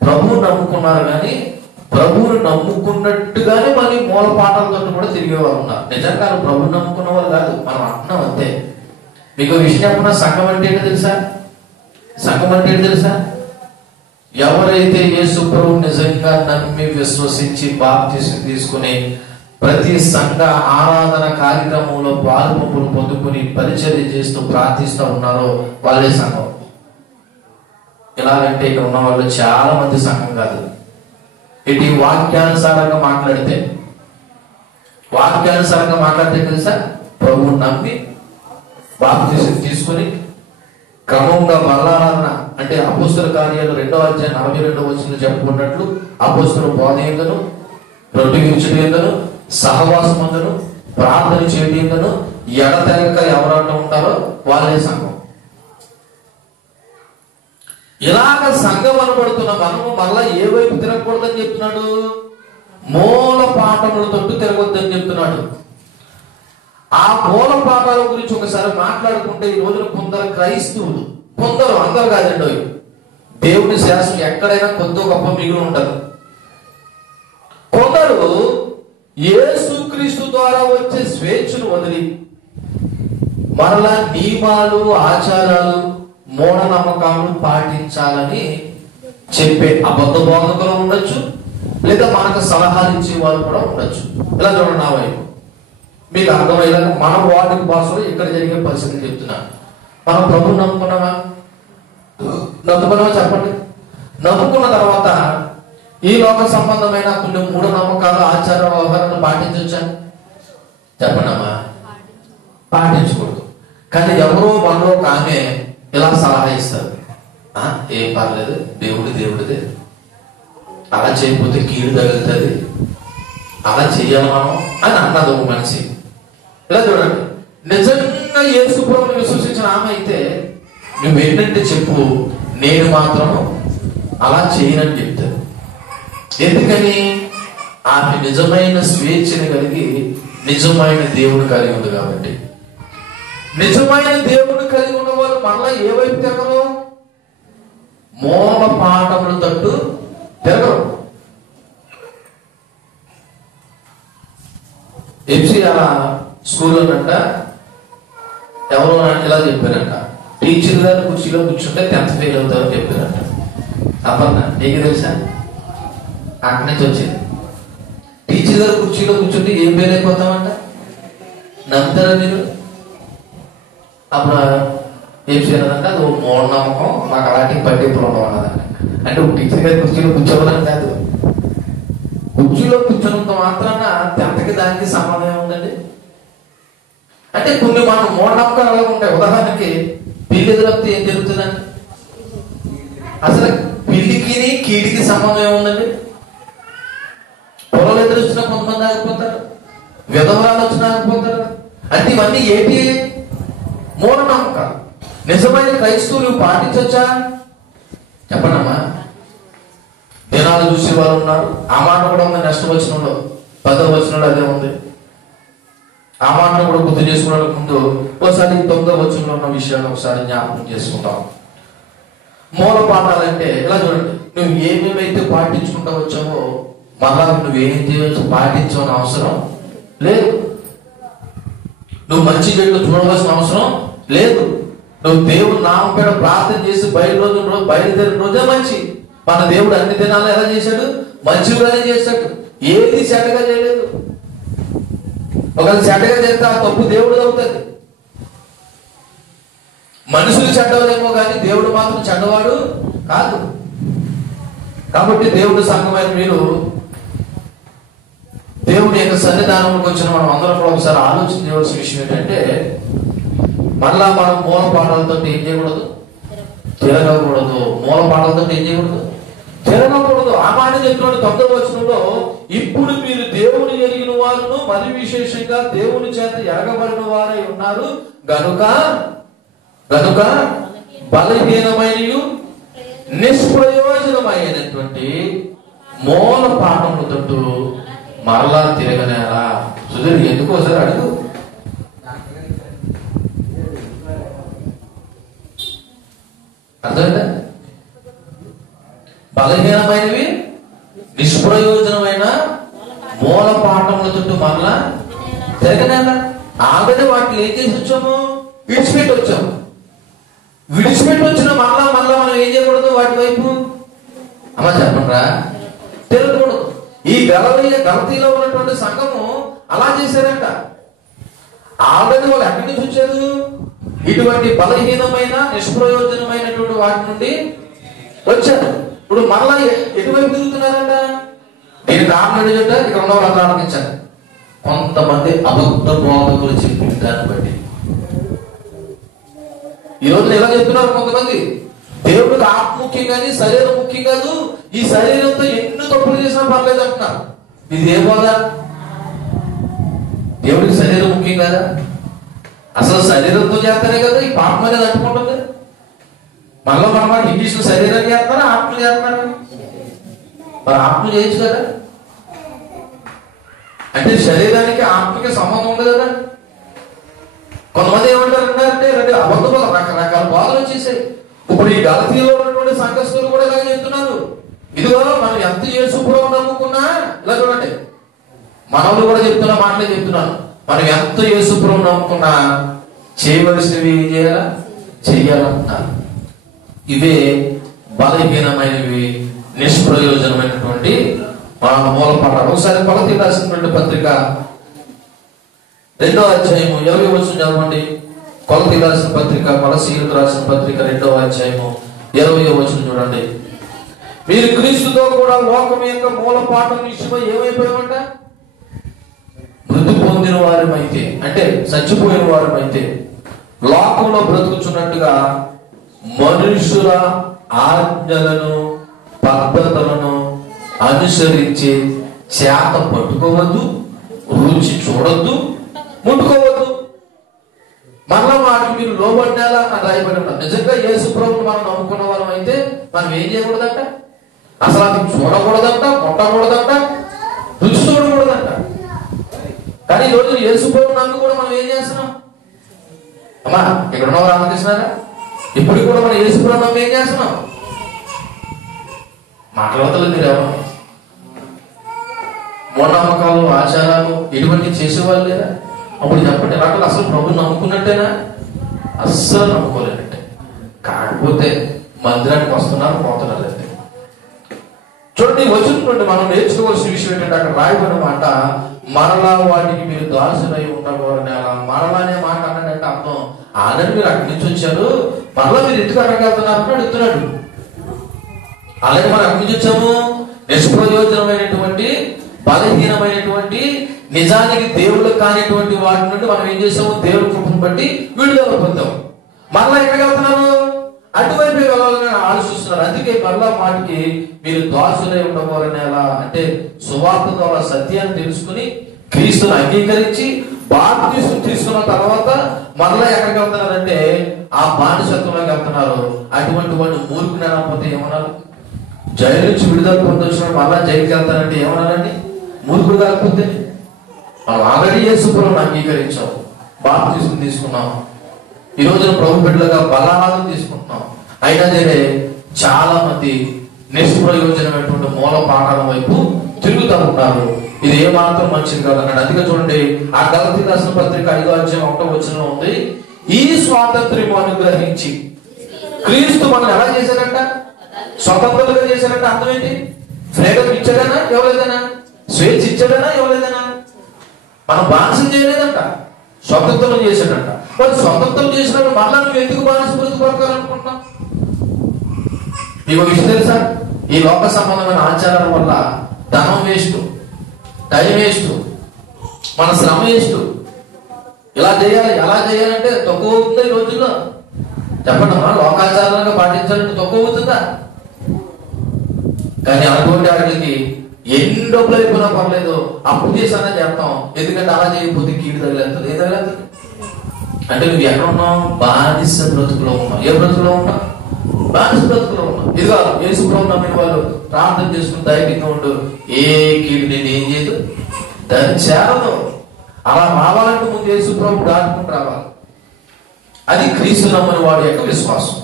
ప్రభువుని నమ్ముకున్నారు కానీ ప్రభువుని నమ్ముకున్నట్టుగానే మళ్ళీ మూల పాఠాలతో కూడా తిరిగేవారు ఉన్నారు. నిజంగా ప్రభువుని నమ్ముకున్న వాళ్ళు కాదు, మనం అంటున్నాం అంతే. మీకు విషయం చెప్పిన సంఘం అంటే ఏంటో తెలుసా? సంఘం అంటే ఏంటో తెలుసా? ఎవరైతే యేసు ప్రభువు నిజంగా నమ్మి విశ్వసించి బాప్తిసం తీసుకుని ప్రతి సంఘ ఆరాధన కార్యక్రమంలో పాలుపంపులు పొందుకుని పరిచర్య చేస్తూ ప్రార్థిస్తూ ఉన్నారో వాళ్ళే సంఘం. ఎలాగంటే ఇక్కడ ఉన్న వాళ్ళు చాలా మంది సంఘం కాదు. ఇటు వాక్యానుసారంగా మాట్లాడితే తెలుసా, ప్రభువు నమ్మి బాప్తిసం తీసుకుని క్రమంగా బలారాధన అంటే అపోస్తల కార్యాలు 2వ అధ్యాయం 42వ వచనంలో చెప్పుకున్నట్లు అపోస్తల బోధ ఏందను, రొట్టె విరుచుట ఏందను, సహవాసం అందను, ప్రార్థన చేయడం ఏందను ఎడతెగక ఎవరంటూ ఉంటారో వాళ్ళే సంఘం. ఇలాగ సంఘం అనబడుతున్న మనము మళ్ళా ఏ వైపు తిరగకూడదని చెప్తున్నాడు? మూల పాఠములతో తిరగొద్దని చెప్తున్నాడు. ఆ మూల పాఠాల గురించి ఒకసారి మాట్లాడుకుంటే ఈ రోజున కొందరు క్రైస్తవులు, అందరూ కాదండి, దేవుని శాసనం ఎక్కడైనా కొద్ది గొప్ప మిగిలి ఉంటారు. కొందరు యేసుక్రీస్తు ద్వారా వచ్చే స్వేచ్ఛను వదిలి మరలా నియమాలు, ఆచారాలు, మూఢనమ్మకాలు పాటించాలని చెప్పే అబద్ధ బోధకులు ఉండొచ్చు, లేదా మనకు సలహాలు ఇచ్చే వాళ్ళు కూడా ఉండొచ్చు. ఇలా చూడండి, నా వైపు మీకు అర్థమయ్యేలాగా మన వార్డుకి భాషలో ఇక్కడ జరిగే పరిస్థితి చెప్తున్నాను. మనం ప్రభువుని నమ్ముకున్నామా చెప్పండి. నమ్ముకున్న తర్వాత ఈ లోక సంబంధమైన కొన్ని మూఢనమ్మకాలు, ఆచార వ్యవహారాలు పాటించవచ్చా? చెప్పండమ్మా, పాటించకూడదు. కానీ ఎవరో మనలో ఆమె ఇలా సలహా ఇస్తారు, ఏం పర్లేదు, దేవుడిదే, అలా చేయకపోతే కీడు తగులుతుంది, అలా చెయ్యాలి మనం అని అన్నది ఒక మనిషి. ఇలా చూడండి, నిజంగా యేసు ప్రభువుని విశ్వసించిన ఆమె అయితే నువ్వేంటంటే చెప్పు, నేను మాత్రం అలా చేయనని చెప్తాను. ఎందుకని? ఆమె నిజమైన స్వేచ్ఛని కలిగి నిజమైన దేవుడు కలిగి ఉంది కాబట్టి. నిజమైన దేవుడు కలిగి ఉన్న వాళ్ళు మళ్ళా ఏ వైపు తిరగరు? మూల పాఠముల తట్టు తిరగరు. ఎంసీఆర్ స్కూల్లోనంట ఎవరో ఇలా చెప్పారంట, టీచర్ గారు కుర్చీలో కూర్చుంటే 10th ఫెయిల్ అవుతారని చెప్పారంట. అప్పన్నా నీకు తెలుసా? అక్కడి నుంచి వచ్చింది. టీచర్ గారు కుర్చీలో కూర్చుంటే ఏం ఫెయిల్ అయిపోతామంట, నమ్ముతారా మీరు? అప్పుడు ఏం చేయలేదంటే అది మూఢనమ్మకం, మాకు అలాంటి పట్టింపులు ఉండవు అన్నదంట. అంటే టీచర్ గారి కుర్చీలో కూర్చోవడం కాదు, కుర్చీలో కూర్చున్నంత మాత్రాన తెంతకి దానికి సంబంధం ఉందండి. అంటే కొన్ని మనం మూఢనమ్మకాలు అలా ఉంటాయి. ఉదాహరణకి పిల్లి ఎదురొస్తే ఏం జరుగుతుందండి? అసలు పిల్లికి కీడికి సంబంధం ఏముందండి? పొలం ఎదురొచ్చినా కొంతమంది ఆగిపోతారు, విధవరాలు వచ్చినా ఆగిపోతారు. అంటే ఇవన్నీ ఏంటి? మూఢనమ్మకాలు. నిజమైన క్రైస్తవులు పాటించొచ్చా? చెప్పండమ్మా. దినాలు చూసే వాళ్ళు ఉన్నారు. ఆ మాట కూడా ఉంది. నెక్స్ట్ వచనంలో 10వ వచనంలో అదే ఉంది. ఆ మాటను కూడా గుర్తు చేసుకోవడానికి ముందు ఒకసారి 9వ వచనంలో ఉన్న విషయాన్ని ఒకసారి జ్ఞాపకం చేసుకుంటాం. మూల పాఠాలంటే ఇలా చూడండి, నువ్వు ఏమేమైతే పాటించుకుంటా వచ్చావో మళ్ళా నువ్వేం చేయవచ్చు పాటించవని అవసరం లేదు. నువ్వు మంచి చెట్లు చూడవలసిన అవసరం లేదు. నువ్వు దేవుడు నామం పేడ ప్రార్థన చేసి బయలుదేరిన రోజే మంచి. మన దేవుడు అన్ని దినాలు ఎలా చేశాడు? మంచిగానే చేశాడు. ఏది చెడ్డగా చేయలేదు. ఒకవేళ చెడ్డగా చేస్తే ఆ తప్పు దేవుడు అవుతుంది. మనుషులు చెడ్డవారేమో కానీ దేవుడు మాత్రం చెడ్డవాడు కాదు. కాబట్టి దేవుడు సంఘమైన మీరు దేవుడి యొక్క సన్నిధానంలోకి వచ్చిన మనం అందరం కూడా ఒకసారి ఆలోచన చేయవలసిన విషయం ఏంటంటే, మళ్ళా మనం మూల పాఠాలతో ఏం చేయకూడదు, తిరగకూడదు. మూల పాఠాలతో ఏం చేయకూడదు, తిరగకూడదు. ఆ మాట చెప్తున్నాడు 9వ వచనంలో, ఇప్పుడు మీరు దేవుని ఎరిగిన వారును మరి విశేషంగా దేవుని చేత ఎరగబడిన వారై ఉన్నారు గనుక బలహీనమైన నిష్ప్రయోజనమైనటువంటి మూల పాఠములతో మరలా తిరగనేలా. సుధీర్ ఎందుకు ఒకసారి అడుగు. అర్థమైందా? బలహీనమైనవి నిష్ప్రయోజనమైన మూల పాఠములతో మరలా తిరగనేలా. ఆల్రెడీ వాటిని ఏం చేసి వచ్చాము? విడిచిపెట్టి వచ్చాము. విడిచిపెట్టి వచ్చిన మళ్ళా మనం ఏం చేయకూడదు? వాటి వైపు అమ్మ చెప్పండిరా, తిరగకూడదు. ఈ గలతీలో ఉన్నటువంటి సంఘము అలా చేశారంట. ఆల్రెడీ వాళ్ళు ఎక్కడి నుంచి వచ్చారు? ఇటువంటి బలహీనమైన నిష్ప్రయోజనమైనటువంటి వాటి నుండి వచ్చారు. ఇప్పుడు మళ్ళా ఎటువైపు తిరుగుతున్నారంట? నేను కారణం ఏంటంటే ఇక్కడ ఉన్న వాళ్ళు ఆలోచించాను. కొంతమంది అబద్ధ బోధకులు చెప్పిన దాన్ని బట్టి ఈ రోజున ఎలా చెప్తున్నారు కొంతమంది, దేవుడికి ఆత్మ ముఖ్యం కానీ శరీరం ముఖ్యం కాదు, ఈ శరీరంతో ఎన్ని తప్పులు చేసినా పర్లేదు అంటున్నారు. ఇది ఏ బోధ? దేవుడికి శరీరం ముఖ్యం కదా? అసలు శరీరంతో చేస్తారే కదా ఈ పాపం అనేది అంటుకుంటుంది. మళ్ళీ మన ఇంగ్లీష్ శరీరాన్ని చేస్తారా, ఆత్మ చేస్తారా? మరి ఆత్మ చేయొచ్చు కదా. అంటే శరీరానికి ఆత్మకి సంబంధం ఉంది కదా. కొంతమంది ఏమంటారంటే రెండు అబద్ధములు రకరకాల బాధలు వచ్చేసాయి. ఇప్పుడు ఈ గలతీలో ఉన్నటువంటి సంఘస్థులు కూడా ఇలాగే చెప్తున్నారు. ఇదిగో మనం ఎంత యేసుప్రభువుని నమ్ముకున్నా, ఇలా చూడండి, మనవులు కూడా చెప్తున్నా మాటలే చెప్తున్నాను. మనం ఎంత యేసుప్రభువుని నమ్ముకున్నా చేయవలసినవి ఏం చెయ్యాలంటున్నారు. ఇవే బలహీనమైనవి నిష్ప్రయోజనమైనటువంటి మూల పాఠాలు. ఒకసారి కొలతీ రాసినటువంటి పత్రిక 2వ అధ్యాయము 20వ వచనం చదవండి. కొలతీ రాసిన పత్రిక, కొలసీయులకు రాసిన పత్రిక 2వ అధ్యాయము 20వ వచనం చూడండి. మీరు క్రీస్తుతో కూడా లోకం యొక్క మూల పాఠం విషయమై ఏమైపోయామంట? మృతి పొందిన వారమైతే, అంటే చచ్చిపోయిన వారమైతే లోకంలో బ్రతుకుచున్నట్టుగా మనుషుల ఆజ్ఞలను పద్ధతులను అనుసరించి చేత పట్టుకోవద్దు, రుచి చూడొద్దు, ముట్టుకోవద్దు. మళ్ళా వాటికి మీరు లోబడ్డాలా అని రాయబడి ఉన్నారు. నిజంగా యేసు ప్రభువుని మనం నమ్ముకున్న వాళ్ళం అయితే మనం ఏం చేయకూడదంట? అసలు అది చూడకూడదంట, ముట్టకూడదంట, రుచి చూడకూడదంట. కానీ ఈ రోజు యేసు ప్రభువుని నమ్మి కూడా మనం ఏం చేస్తున్నాం? అమ్మా ఇక్కడ ఉన్న రామకృష్ణారా, ఇప్పటికి కూడా మనం యేసు ప్రభువుని నమ్మి ఏం చేస్తున్నాం? మాట్లాడతలేదు మీరేమో. మూఢనమ్మకాలు, ఆచారాలు ఇటువంటి చేసేవాళ్ళు లేదా? అప్పుడు చెప్పండి, ఇలాంటి అసలు ప్రభుని నమ్ముకున్నట్టేనా? అస్సలు నమ్ముకోలేనట్టే. కాకపోతే మందిరానికి వస్తున్నారు, పోతున్నారు. చూడండి, వచనం నుండి మనం నేర్చుకోవాల్సిన విషయం ఏంటంటే అక్కడ రాయబడిన మాట, మరలా వాటికి మీరు దాసులై ఉండకూడని. అలా మరలా అనే మాట అన్నాడంటే అర్థం, ఆల్రెడీ మీరు అక్కడి నుంచి వచ్చారు, మరలా మీరు ఎందుకు అడగలుగుతున్నారని అడుగుతున్నాడు. అలాగే మనం అక్కడి నుంచి వచ్చాము, నిష్ప్రయోజనమైనటువంటి బలహీనమైనటువంటి నిజానికి దేవుడు కానిటువంటి వాటి నుండి మనం ఏం చేసాము, దేవుడి కృపను బట్టి విడుదల పొందాము. మరలా ఎక్కడికి వెళ్తున్నాము, అటువైపు వెళ్ళాలని ఆలోచిస్తున్నారు. అందుకే మరలా మాటికి మీరు దాసులై ఉండకూడని. ఎలా అంటే సువార్త ద్వారా సత్యాన్ని తెలుసుకుని క్రీస్తుని అంగీకరించి బాప్తిసం తీసుకున్న తర్వాత మరలా ఎక్కడికి వెళ్తున్నారంటే ఆ బానిసత్వంలోకి వెళ్తున్నారు. అటువంటి వాడు మూర్ఖుని అనకపోతే ఏమన్నారు, జైలు నుంచి విడుదల పొందొచ్చిన మళ్ళా జైలుకి వెళ్తారంటే ఏమన్నారండి, మూర్ఖుడు కాకపోతే. మనం ఆల్రెడీ యేసు ప్రభువుని అంగీకరించాం, బాప్తిసం తీసుకున్నాం, ఈ రోజున ప్రభు బిడ్డలుగా బలాలను తీసుకుంటున్నాం. అయినా సరే చాలా మంది నిష్ప్రయోజనమైనటువంటి మూల పాఠాల వైపు తిరుగుతూ ఉంటారు. ఇది ఏమాత్రం మంచిది కాదు అన్నాడు. అందుకే చూడండి, ఆ గలతీ రాసిన పత్రిక 5వ అధ్యాయం 1వ వచనంలో ఉంది, ఈ స్వాతంత్ర్యం అనుగ్రహించి క్రీస్తు మనం ఎలా చేశారంట, స్వతంత్రులుగా చేశారంటే అర్థం ఏంటి? ఫ్రీడమ్ ఇచ్చాడనా ఇవ్వలేదనా? స్వేచ్ఛ ఇచ్చాడనా ఇవ్వలేదనా? మనం బానిసం చేయలేదంట, స్వతంత్రం చేశాడంట. మరి స్వతంత్రం చేసినప్పుడు మళ్ళా నువ్వు ఎందుకు బానిస బ్రతుకోవాలనుకుంటున్నావు? మీకు విషయం తెలుసా, ఈ లోక సంబంధమైన ఆచారాల వల్ల ధనం వేస్ట్, టైం వేస్ట్, మన శ్రమ వేస్ట్. ఇలా చేయాలి, ఎలా చేయాలంటే తక్కువ అవుతుంది ఈ రోజుల్లో. చెప్పండి అమ్మా, లోకాచారంగా పాటించాలంటే తక్కువ అవుతుందా? కానీ అటువంటి వాటికి ఎన్ని డబ్బులు అయిపోయినా పర్లేదు, అప్పు చేసానే చేస్తాం. ఎందుకంటే అలా చేయకపోతే కీడు తగిలేస్తుంది. ఏ తగిలేస్తుంది అంటే నువ్వు ఎక్కడ ఉన్నావు, బానిస బ్రతుకులో ఉన్నావు. ఏ బ్రతుకులో ఉన్నావు? బానిస బ్రతుకులో ఉన్నావు. ఇదిగా యేసు ప్రభువు నమ్మిన వాళ్ళు ప్రార్థన చేసుకుని ధైర్యంగా ఉండు, ఏ కీడు నేను ఏం చేయదు, దాన్ని చేరదు. అలా రావాలంటే ముందు యేసు ప్రభు దాటుకుంటూ రావాలి. అది క్రీస్తు నమ్మని వాడి యొక్క విశ్వాసం.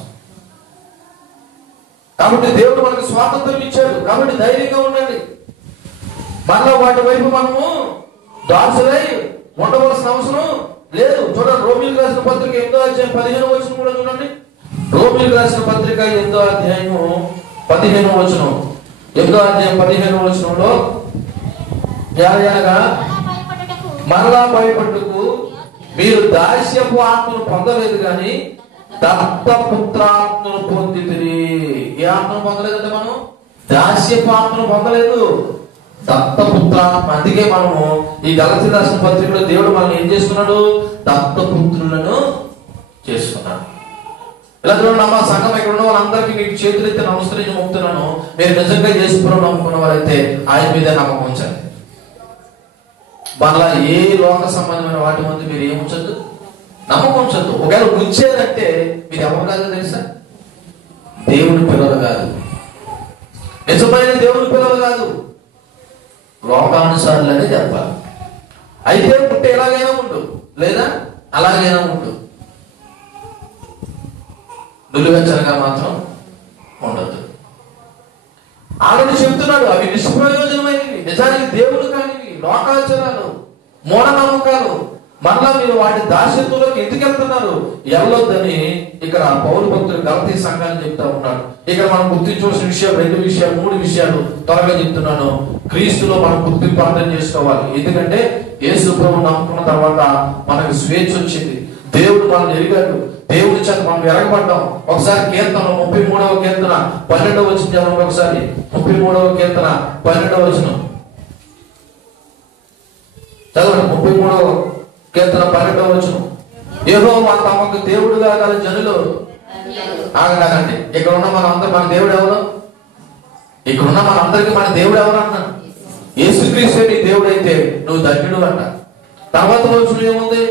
కాబట్టి దేవుడు మనకు స్వాతంత్రం ఇచ్చాడు, కాబట్టి ధైర్యంగా ఉండండి. మళ్ళా వాటి వైపు మనము దాసులై ఉండవలసిన అవసరం లేదు. చూడండి, రోమీయులకు రాసిన పత్రిక 8వ అధ్యాయం 15వ వచనం కూడా చూడండి. రోమీయులకు రాసిన పత్రిక 8వ అధ్యాయము 15వ వచనం, 8వ అధ్యాయం 15వ వచనంలో, అనగా మరలా భయపట్టుకు మీరు దాస్యపు ఆత్మను పొందలేదు కానీ దత్తపుత్రాత్మను పొందితిరి. ఏ ఆత్మను పొందలేదంటే మనం దాస్యపు ఆత్మను పొందలేదు, దత్తపుత్రాత్మ. అందుకే మనము ఈ గలతీ రాసిన పత్రికలో దేవుడు మనం ఏం చేస్తున్నాడు, దత్తపుత్రులను చేసుకున్నాడు. ఇలా చూడండి అమ్మా, సంఘం ఇక్కడ ఉన్న వాళ్ళందరికీ మీకు చేతులెత్తి నమస్కరించి మొక్కుతున్నాను. మీరు నిజంగా యేసుప్రభువుని నమ్ముకున్న వారైతే ఆయన మీద నమ్మకం ఉంచండి. మళ్ళా ఏ లోక సంబంధమైన వాటి ముందు మీరు ఏముంచద్దు, నమ్మకం ఉంచద్దు. ఒకవేళ ఉంచేదంటే మీరు ఎవరు కాదో తెలుసా, దేవుని పిల్లలు కాదు, నిజమైన దేవుని పిల్లలు కాదు, లోకానుసారులనే చెప్పాలి. అయితే పుట్టే ఎలాగైనా ఉండు, లేదా అలాగైనా ఉండు, నిలువెచ్చనగా మాత్రం ఉండద్దు. ఆల్రెడీ చెప్తున్నాడు, అవి నిష్ప్రయోజనమైనవి, నిజానికి దేవుడు కానివి, లోకాచారాలు, మూఢనమ్మకాలు. మరలా మీరు వాటి దాస్యత్వంలోకి ఎందుకు వెళ్తున్నారు? వెళ్ళొద్దని ఇక్కడ పౌలు భక్తులు గలతీ సంఘాన్ని చెప్తా ఉన్నాడు. ఇక్కడ మనం గుర్తించవలసిన విషయాలు 2 విషయాలు 3 విషయాలు త్వరగా చెప్తున్నాను. క్రీస్తులో మనం గుర్తింపు అర్థం చేసుకోవాలి. ఎందుకంటే యేసు ప్రభువుని నమ్ముకున్న తర్వాత మనకు స్వేచ్ఛ వచ్చింది, దేవుడు మనల్ని ఎరిగాడు, దేవుడి చేత మనం ఎరగబడ్డాం. ఒకసారి కీర్తన 33వ కీర్తన 12వ వచనం చదవండి. ఒకసారి 33వ కీర్తన 12వ వచనం చదవండి. 33వ కీర్తన 12వ వచనం. యెహోవా తమకు దేవుడుగా గల జనులు. ఆగండి, ఇక్కడ ఉన్న మన అందరూ మన దేవుడు ఎవరు? ఇక్కడ ఉన్న మనందరికి మన దేవుడు ఎవరు అన్నా? యేసుక్రీస్తు నీ దేవుడు అయితే నువ్వు ధన్యుడు అంట. తర్వాత రోజులు ఏముంది?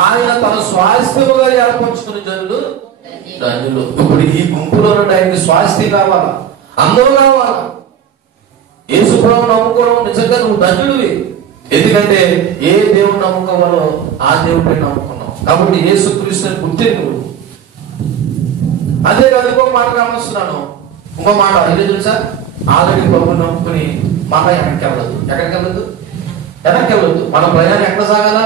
ఆయన తన స్వాస్థ్యముగా ఏర్పరచుకున్న జనులు ధన్యులు. ఇప్పుడు ఈ గుంపులో నుండి ఆయనకి స్వాస్థ్యం కావాలా? అందరూ కావాలా? యేసు ప్రభువుని నమ్ముకోవడం నిజంగా నువ్వు ధన్యుడివి. ఎందుకంటే ఏ దేవుడు నమ్ముకోవాలో ఆ దేవుడిని నమ్ముకున్నావు. కాబట్టి యేసుక్రీస్తుని గుర్తింపు. అదే కాదు, ఇంకో మాట గమనిస్తున్నాను. ఇంకో మాట అదే తెలుసా, ఆల్రెడీ ప్రభువుని నమ్ముకుని మళ్ళా ఎక్కడికి వెళ్ళదు. ఎక్కడికి వెళ్ళదు? వెనక్కి వెళ్ళొద్దు. మన ప్రయాణం ఎక్కడ సాగాల?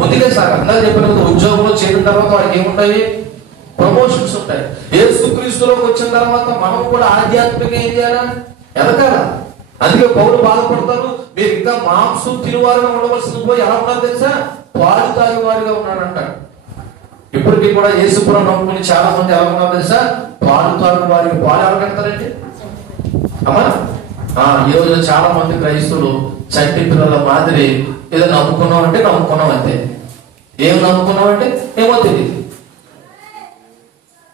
ముందుకే సాగాలి. అందరూ చెప్పిన ఉద్యోగంలో చేరిన తర్వాత వాడికి ఏముంటాయి? ప్రమోషన్స్ ఉంటాయి. యేసుక్రీస్తులోకి వచ్చిన తర్వాత మనం కూడా ఆధ్యాత్మికంగా ఏం చేయాలా? ఎదగాల. అందుకే పౌలు బాధపడతారు, మీరు ఇంకా మాంసం తిరువారుగా ఉండవలసిన పోయి ఎలా ఉన్నారు తెలుసా, పాలు తాగేవారుగా ఉన్నాడంట. ఇప్పటికీ కూడా యేసుపురం నమ్ముకుని చాలా మంది ఎలా ఉన్నారు తెలుసా, పాలు తాగు వారికి పాలు ఎలా పెడతారండి అమ్మా. ఈ రోజున చాలా మంది క్రైస్తవులు చంటి పిల్లల మాదిరి ఏదో నమ్ముకున్నాం అంటే నమ్ముకున్నాం అంతే, ఏం నమ్ముకున్నాం అంటే ఏమో తెలియదు,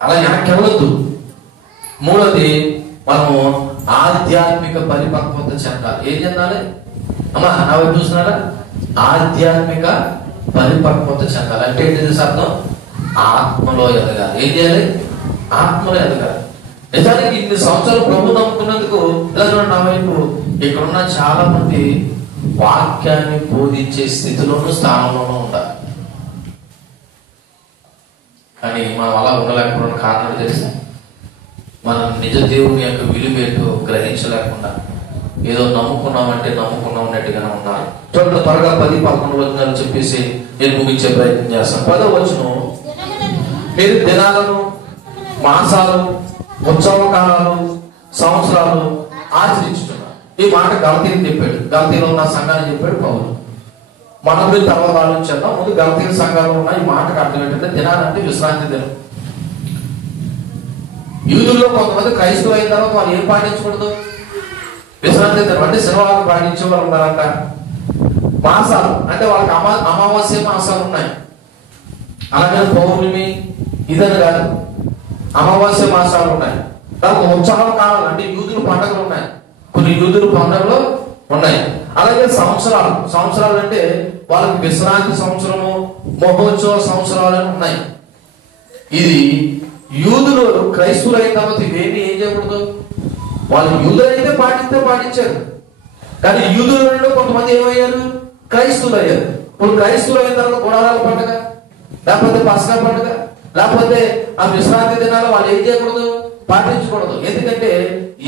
అలా వెనక్కి వెళ్ళొద్దు. మూడోది, మనము ఆధ్యాత్మిక పరిపక్వత చెందాలి. ఏం చెందాలి అమ్మా, నా వైపు చూస్తున్నారా? ఆధ్యాత్మిక పరిపక్వత చెందాలి అంటే ఏంటి అర్థం? ఆత్మలో ఎదగాలి. ఏం చేయాలి? ఆత్మలో ఎదగాలి. నిజానికి ఇన్ని సంవత్సరాలు ప్రభు నమ్ముకున్నందుకు ఇలా చూడండి, నా వైపు ఇక్కడున్న చాలా మంది వాక్యాన్ని బోధించే స్థితిలోనూ స్థానంలోనూ ఉండాలి. కానీ మనం అలా ఉండలేకపోవడం కారణం తెలుసా, మనం నిజ దేవుని యొక్క విలువేటు గ్రహించలేకుండా ఏదో నమ్ముకున్నామంటే నమ్ముకున్నాం అన్నట్టుగానే ఉన్నారు. చూడండి, త్వరగా 10-11 వచనాలు చెప్పేసి నేను ముగించే ప్రయత్నం చేస్తాను. 10వ వచనం, మీరు దినాలను, మాసాలు, ఉత్సవ కాలాలు, సంవత్సరాలు ఆచరించుతున్నారు. ఈ మాట గలతీయులకు చెప్పాడు, గలతీలో ఉన్న సంఘాన్ని చెప్పాడు పౌలు. మన గురించి తర్వాత ఆలోచించాం. ముందు గలతీయ సంఘాలు ఉన్న ఈ మాటకు అర్థం ఏంటంటే, దినాలంటే విశ్రాంతి దినం. యూదుల్లో కొంతమంది క్రైస్తవులు అయిన తర్వాత వాళ్ళు ఏం పాటించకూడదు? విశ్రాంతి దినం అంటే శనివారం పాటించే వాళ్ళు ఉన్నారంట. మాసాలు అంటే వాళ్ళకి అమావాస్య మాసాలు ఉన్నాయి. అలాగే పౌర్ణమి ఇదని కాదు, అమావాస్య మాసాలు ఉన్నాయి. దానికి ఉత్సవ కాలాలు అంటే యూదుల పండుగలు ఉన్నాయి, కొన్ని యూదుల పండుగలు ఉన్నాయి. అలాగే సంవత్సరాలు అంటే వాళ్ళకి విశ్రాంతి సంవత్సరము, మహోత్సవ సంవత్సరాలు ఉన్నాయి. ఇది యూదులు క్రైస్తవులు అయిన తర్వాత ఇవేమి ఏం చేయకూడదు? వాళ్ళు యూదులైతే పాటించారు, కానీ యూదులలో కొంతమంది ఏమయ్యారు? క్రైస్తవులు అయ్యారు. ఇప్పుడు క్రైస్తవులు అయిన తర్వాత గుడారాల పండుగ, లేకపోతే పస్కా పండుగ, లేకపోతే ఆ విశ్రాంతి దినాలు వాళ్ళు ఏం చేయకూడదు? పాటించకూడదు. ఎందుకంటే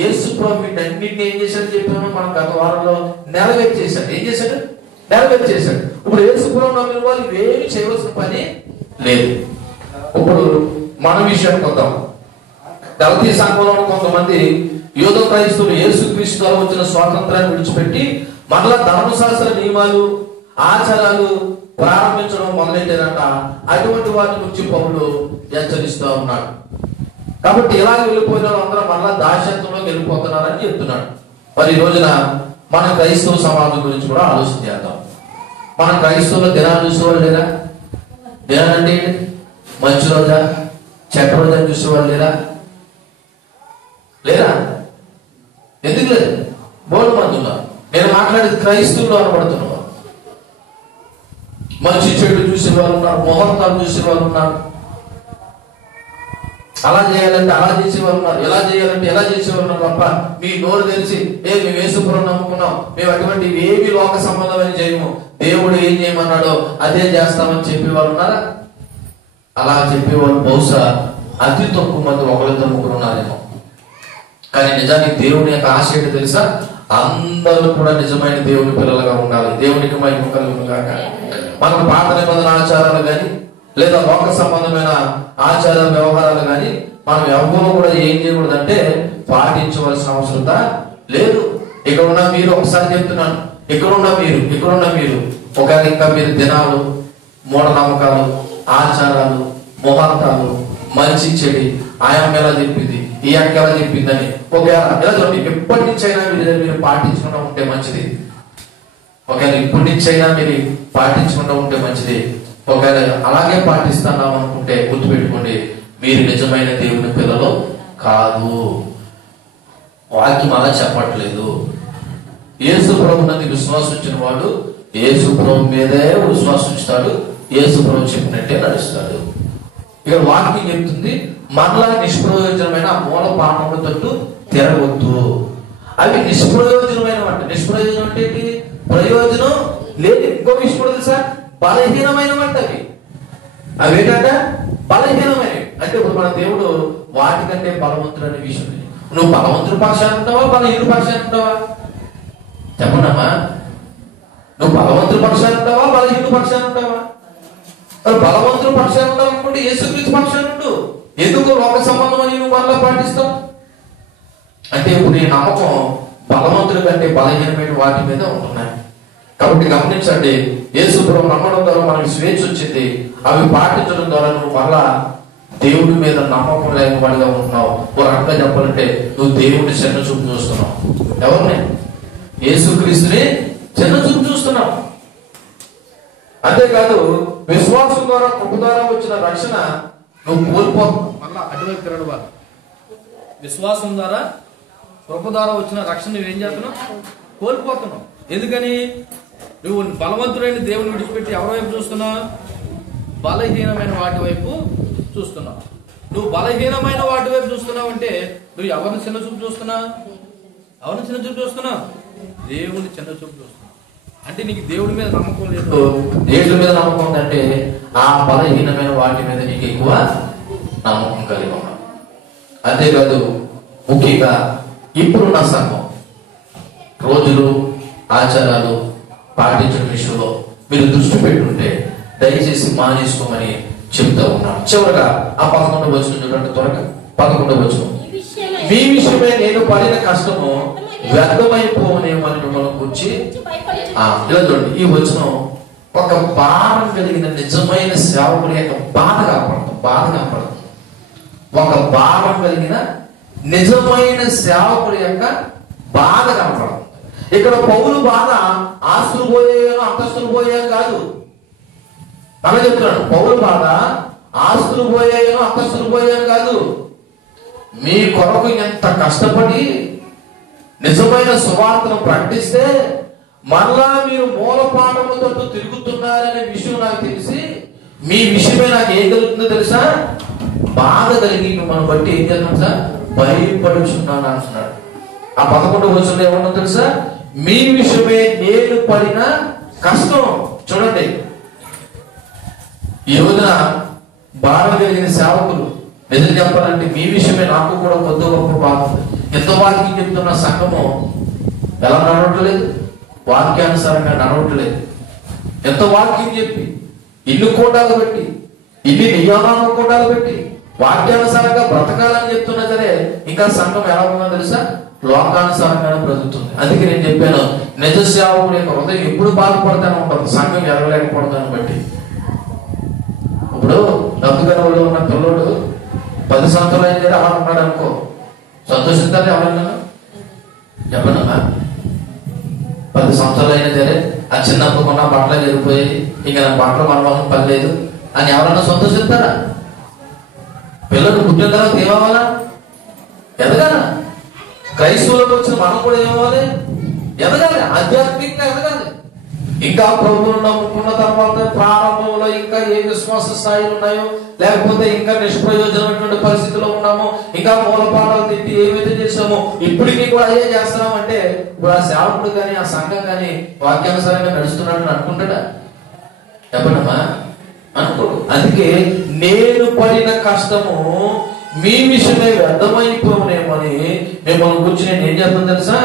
యేసు ప్రభు వీటన్నింటినీ ఏం చేశాడు చెప్పాను మనం గత వారంలో, నెరవేర్చేశాడు. ఏం చేశాడు? నెరవేర్చేశాడు. ఇప్పుడు యేసు ప్రభు నమ్మిన వాళ్ళు ఇవేమి చేయవలసిన పని లేదు. ఇప్పుడు మన విషయానికి వద్దాం. గలతీ సంఘంలో కొంతమంది యూద క్రైస్తవులు యేసుక్రీస్తు ద్వారా వచ్చిన స్వాతంత్రాన్ని విడిచిపెట్టి మరలా ధర్మశాస్త్ర నియమాలు, ఆచారాలు ప్రారంభించడం మొదలెట్టారంట. అటువంటి వాటి గురించి పౌలు హెచ్చరిస్తూ ఉన్నాడు. కాబట్టి ఇలా వెళ్ళిపోయిన వాళ్ళందరూ మరలా దాస్యత్వంలోకి వెళ్ళిపోతున్నారని చెప్తున్నాడు. మరి ఈ రోజున మన క్రైస్తవ సమాజం గురించి కూడా ఆలోచన చేద్దాం. మన క్రైస్తవులు దినాలు చూసేవాళ్ళు లేరా? దినాలంటే మంచి రోజా, చెడ్డ రోజా చూసేవాళ్ళు లేరా? ఎందుకు లేదు? బోర్డు మంది ఉన్నారు. నేను మాట్లాడేది క్రైస్తవులు అనబడుతున్నా. మంచి చెడు చూసేవాళ్ళు ఉన్నారు, ముహూర్తాలు చూసేవాళ్ళు ఉన్నారు, అలా చేయాలంటే అలా చేసేవాళ్ళు ఉన్నారు, ఎలా చేయాలంటే ఎలా చేసేవాళ్ళు ఉన్నారు. తప్ప మీ నోరు తెలిసి మేము యేసుపురం నమ్ముకున్నాం, మేము అటువంటి ఏమి లోక సంబంధమని చేయము, దేవుడు ఏం చేయమన్నాడో అదే చేస్తామని చెప్పేవాళ్ళు ఉన్నారా? అలా చెప్పేవాళ్ళు బహుశా అతి తక్కువ మంది, ఒకరిద్దరు ముగ్గురు ఉన్నారేమో. కానీ నిజానికి దేవుని యొక్క ఆశ ఏంటో తెలుసా? అందరూ కూడా నిజమైన దేవుని పిల్లలుగా ఉండాలి. దేవునికి మహిమ కలుగును గాక. మనకు పాత నిబంధన ఆచారాలు కానీ లేదా లోక సంబంధమైన ఆచార వ్యవహారాలు కానీ మనం ఎవరూ కూడా ఏం చేయకూడదు అంటే పాటించవలసిన అవసరం లేదు. ఇక్కడ ఉన్న మీరు, ఒకసారి చెప్తున్నాను, ఇక్కడున్న మీరు ఒకవేళ ఇంకా మీరు దినాలు, మూఢనమ్మకాలు, ఆచారాలు, ముహూర్తాలు, మంచి చెడి, ఆయమ్మ ఎలా చెప్పింది, ఈ అక్క ఎలా చెప్పిందని ఒకవేళ ఎలా చెప్పి ఎప్పటి నుంచైనా మీరు పాటించకుండా ఉంటే మంచిది. ఒకవేళ ఇప్పటి నుంచైనా మీరు పాటించకుండా ఉంటే మంచిది. ఒకవేళ అలాగే పాటిస్తున్నాం అనుకుంటే గుర్తుపెట్టుకోండి, మీరు నిజమైన దేవుని పిల్లలు కాదు. వాక్యం అలా చెప్పట్లేదు. యేసు ప్రభు నందు విశ్వాసం ఉంచిన వాడు యేసు ప్రభు మీదే విశ్వాసం ఉంచుతాడు, యేసు ప్రభు చెప్పినట్టే నడుస్తాడు. ఇక్కడ వాక్యం చెప్తుంది, మరలా నిష్ప్రయోజనమైన మూల పాపముల తట్టు తిరగొద్దు. అవి నిష్ప్రయోజనమైన వంట. నిష్ప్రయోజనం అంటే ఏంటి? ప్రయోజనం లేదు. ఇంకో విషయం కూడా తెలుసా? బలహీనమైన వంట. అవి ఏంటంట? బలహీనమైనవి. అంటే ఇప్పుడు మన దేవుడు వాటికంటే బలవంతుడు అనే విషయం. నువ్వు బలవంతుడు పక్షాన్ని ఉంటావా, బలహీన పక్షాన్ని ఉంటావా? చెప్పండమ్మా, నువ్వు బలవంతుడు పక్షాన్ని ఉంటావా, బలహీన పక్షాన్ని ఉంటావా? బలవంతుడు పక్షాన్ని ఉంటావు అనుకుంటే యేసుక్రీస్తు పక్షాన్ని ఉండు. ఎందుకు లోక సంబంధం అని నువ్వు మళ్ళా పాటిస్తావు? అంటే ఇప్పుడు ఈ నమ్మకం బలవంతుల కంటే బలహీనమైన వాటి మీద ఉంటున్నాయి. కాబట్టి గమనించండి, యేసుప్రభు నమ్మడం ద్వారా మనకి స్వేచ్ఛ వచ్చింది. అవి పాటించడం ద్వారా నువ్వు మళ్ళా దేవుడి మీద నమ్మకం లేని వాడిగా ఉంటున్నావు. ఓ రకంగా చెప్పాలంటే నువ్వు దేవుడిని చిన్న చూపు చూస్తున్నావు. ఎవరిని? యేసుక్రీస్తుని చిన్న చూపు చూస్తున్నావు. అంతేకాదు విశ్వాసం ద్వారా కృప ద్వారా వచ్చిన రక్షణ నువ్వు కోల్పోతున్నావు. మళ్ళా అటువైపు తిరగడు వాళ్ళు. విశ్వాసం ద్వారా కృప ద్వారా వచ్చిన రక్షణ నువ్వేం చేస్తున్నావు? కోల్పోతున్నావు. ఎందుకని? నువ్వు బలవంతుడైన దేవుని విడిచిపెట్టి ఎవరి వైపు చూస్తున్నావు? బలహీనమైన వాటి వైపు చూస్తున్నావు. నువ్వు బలహీనమైన వాటి వైపు చూస్తున్నావు అంటే నువ్వు ఎవరిని చిన్న చూపు చూస్తున్నావు? ఎవరిని చిన్న చూపు చూస్తున్నావు? దేవుని చిన్న చూపు చూస్తున్నావు. అంటే నీకు దేవుడి మీద నమ్మకం లేదు. దేవుడి మీద నమ్మకం ఉందంటే ఆ బలహీనమైన వాటి మీద నీకు ఎక్కువ నమ్మకం కలిగి ఉన్నావు. అంతేకాదు ముఖ్యంగా ఇప్పుడున్న సంఘం రోజులు ఆచారాలు పాటించడం విషయంలో మీరు దృష్టి పెట్టుంటే దయచేసి మానేసుకోమని చెప్తా ఉన్నాను. చివరగా ఆ 11వ వచనం చూడండి, త్వరగా 11వ వచనం. మీ విషయమే నేను పడిన కష్టము వ్యర్థమైపోనేమని మిమ్మల్ని కూర్చి ఇలా చూడండి. ఈ వచనం ఒక భారం కలిగిన నిజమైన సేవకుడి యొక్క బాధ కాపాడుతుంది. ఒక భారం కలిగిన నిజమైన సేవకుడి యొక్క బాధ కనపడుతుంది. ఇక్కడ పౌలు బాధ ఆస్తులు పోయాను అంతస్తులు పోయాను కాదు. అలా చెప్తున్నాడు. పౌలు బాధ ఆస్తులు పోయాను అంతస్తులు పోయాను కాదు. మీ కొరకు ఎంత కష్టపడి నిజమైన సువార్తను ప్రకటిస్తే మరలా మీరు మూలపాఠములతో తిరుగుతున్నారనే విషయం నాకు తెలిసి మీ విషయమే నాకు ఏం కలుగుతుందో తెలుసా? బాధ కలిగి మిమ్మల్ని బట్టి ఏం చేస్తున్నాం సార్? భయపడుచున్నాను అంటున్నాడు. ఆ 11వ వచనంలో ఏమన్నా తెలుసా? మీ విషయమే నేను పడిన కష్టం. చూడండి, ఈ రోజున భారం కలిగిన సేవకులు నిజం చెప్పాలంటే మీ విషయమే నాకు కూడా కొద్ది గొప్ప బాధ. ఎంత వాక్యం చెప్తున్న సంఘము ఎలా నడవట్లేదు? వాక్యానుసారంగా నడవట్లేదు. ఎంత వాక్యం చెప్పి ఇల్లు కోటాలు పెట్టి ఇన్ని నియమాలను కోటాలు పెట్టి వాక్యానుసారంగా బ్రతకాలని చెప్తున్నా సరే ఇంకా సంఘం ఎలా ఉందో తెలుసా? లోకానుసారంగానే బ్రతుకుతుంది. అందుకే నేను చెప్పాను, నిజ సేవకుడి యొక్క హృదయం ఎప్పుడు బాధపడతానే ఉంటుంది సంఘం ఎరగలేకపోవడాన్ని బట్టి. ఇప్పుడు డబ్బుగనలో ఉన్న పిల్లోడు 10 సంవత్సరాలు అయిన అలా ఉన్నాడు అనుకో, సంతోషిస్తాను ఎవరన్నా? చెప్పనమ్మా, 10 సంవత్సరాలు అయినా సరే ఆ చిన్నప్పుడు కొన్న బట్టలు జరిగిపోయి ఇంకా నా బట్టలు మనవాళ్ళం పర్లేదు అని ఎవరన్నా సంతోషిస్తారా? పిల్లలు పుట్టిన తర్వాత ఏమవ్వాలా? ఎదగాల. క్రైస్తవులకు వచ్చిన మనం కూడా ఏమవ్వాలి? ఎదగాలి, ఆధ్యాత్మికంగా ఎదగాలి. ఇంకా ప్రభువును నమ్ముకున్న తర్వాత ప్రారంభంలో ఇంకా ఏ విశ్వాస స్థాయిలు ఉన్నాయో, లేకపోతే ఇంకా నిష్ప్రయోజనమైనటువంటి పరిస్థితిలో ఉన్నామో, ఇంకా మూలపాఠాలు తిట్టి ఏమైతే చేసామో ఇప్పటికీ కూడా అదే చేస్తున్నాం అంటే ఇప్పుడు ఆ సేవకుడు కానీ ఆ సంఘం కానీ వాక్యానుసారంగా నడుస్తున్నాడని అనుకుంటాడా? చెప్పనమ్మా, అనుకోడు. అందుకే నేను పడిన కష్టము మీ విషయమే వ్యర్థమైపోనేమని మిమ్మల్ని గురించి నేను ఏం చేస్తాను తెలుసా?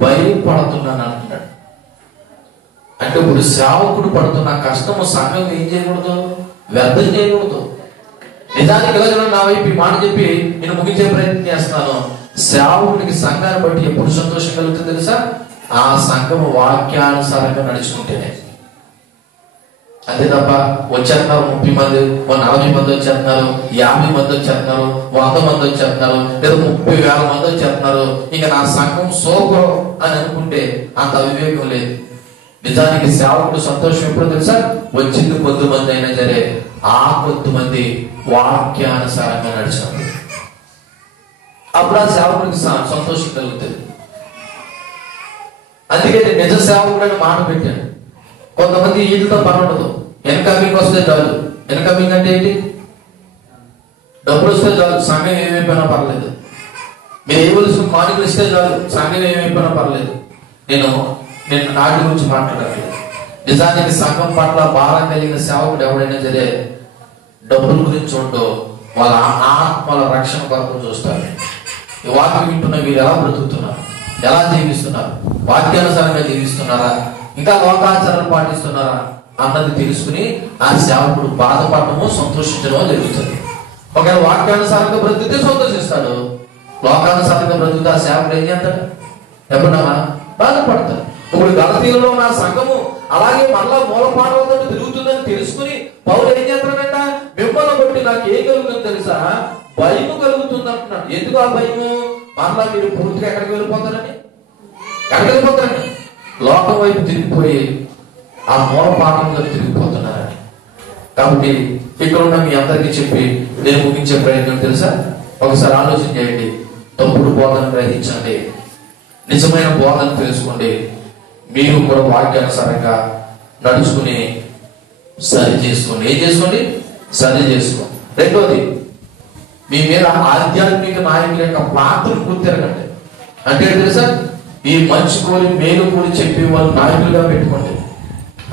భయపడుతున్నాను అంటున్నాడు. అంటే ఇప్పుడు సేవకుడు పడుతున్న కష్టము సంఘం ఏం చేయకూడదు? వ్యర్థం చేయకూడదు. నిజానికి ఇలా నా వైపు ఈ మాట చెప్పి నేను ముగించే ప్రయత్నం చేస్తున్నాను. సేవకుడికి సంఘాన్ని బట్టి ఎప్పుడు సంతోషం కలుగుతుంది తెలుసా? ఆ సంఘము వాక్యానుసారంగా నడుచుకుంటేనే. అంతే తప్ప వచ్చేస్తున్నారు 30 మంది, 40 మంది వచ్చేస్తున్నారు, 50 మంది వచ్చేస్తున్నారు, 100 మంది వచ్చేస్తున్నారు, లేదా 30,000 మంది వచ్చేస్తున్నారు, ఇంకా నా సంఘం సూపర్ అని అనుకుంటే అంత అవివేకం లేదు. నిజానికి సేవకుడు సంతోషం ఎప్పుడు తెలుసా? వచ్చింది 10 మంది అయినా సరే ఆ 10 మంది వాక్యానుసారంగా నడిచినప్పుడు అప్పుడు ఆ సేవకుడికి సంతోషం కలుగుతుంది. అందుకే నిజ సేవకుడు మాట పెట్టాను. కొంతమంది వీటితో పని ఉండదు, ఇన్కమింగ్ వస్తే చాలు. ఇన్కమింగ్ అంటే ఏంటి? డబ్బులు వస్తే చాలు, సంఘం ఏమైపోయినా పర్లేదు. మీరు ఏవలసిన కానుకలు ఇస్తే చాలు, సంఘం ఏమైపోయినా పర్లేదు. నేను నాటి గురించి మాట్లాడలేదు. నిజానికి సంఘం పట్ల భారం కలిగిన సేవకుడు ఎవడైనా సరే డబ్బుల గురించి ఉండో వాళ్ళ ఆత్మల రక్షణ కొరకు చూస్తారు. ఈ వాక్యం వింటున్న మీరు ఎలా బ్రతుకుతున్నారు, ఎలా జీవిస్తున్నారు, వాక్యానుసారంగా జీవిస్తున్నారా, ఇంకా లోకాచారాలు పాటిస్తున్నారా అన్నది తెలుసుకుని ఆ సేవకుడు బాధపడటమో సంతోషించడమో జరుగుతుంది. ఒకవేళ వాక్యానుసారంగా బ్రతికితే సంతోషిస్తాడు, లోకానుసారంగా బ్రతుకుతా సేవకుడు ఏం చేస్తాడు? ఎప్పుడన్నా బాధపడతాడు. ఇప్పుడు గలతీయులలో నా సంఘము అలాగే మళ్ళా మూలపాటలతో తిరుగుతుందని తెలుసుకుని పౌలు ఏం చేస్తాడంట? మిమ్మల్ని బట్టి నాకు ఏం కలుగుతుందో తెలుసా? భయము కలుగుతుంది అంటున్నాడు. ఎందుకు ఆ భయము? మళ్ళా మీరు పూర్తిగా ఎక్కడికి వెళ్ళిపోతారని లోకం వైపు తిరిగిపోయి ఆ మూలపాఠంలో తిరిగిపోతున్నారని. కాబట్టి ఇక్కడ ఉన్న మీ అందరికీ చెప్పి నేను ముగించే ప్రయత్నం తెలుసా? ఒకసారి ఆలోచన చేయండి. తప్పుడు బోధన గ్రహించండి, నిజమైన బోధన తెలుసుకోండి. మీరు కూడా వాక్యానుసారంగా నడుచుకుని సరి చేసుకోండి. ఏం చేసుకోండి? సరి చేసుకోండి. రెండోది, మీ మీద ఆధ్యాత్మిక నాయకుల యొక్క పాత్రను గుర్తిరగండి. అంటే తెలుసా? ఈ మంచి కోరి మేలు కోరి చెప్పి వాళ్ళు నాయకులుగా పెట్టుకోండి.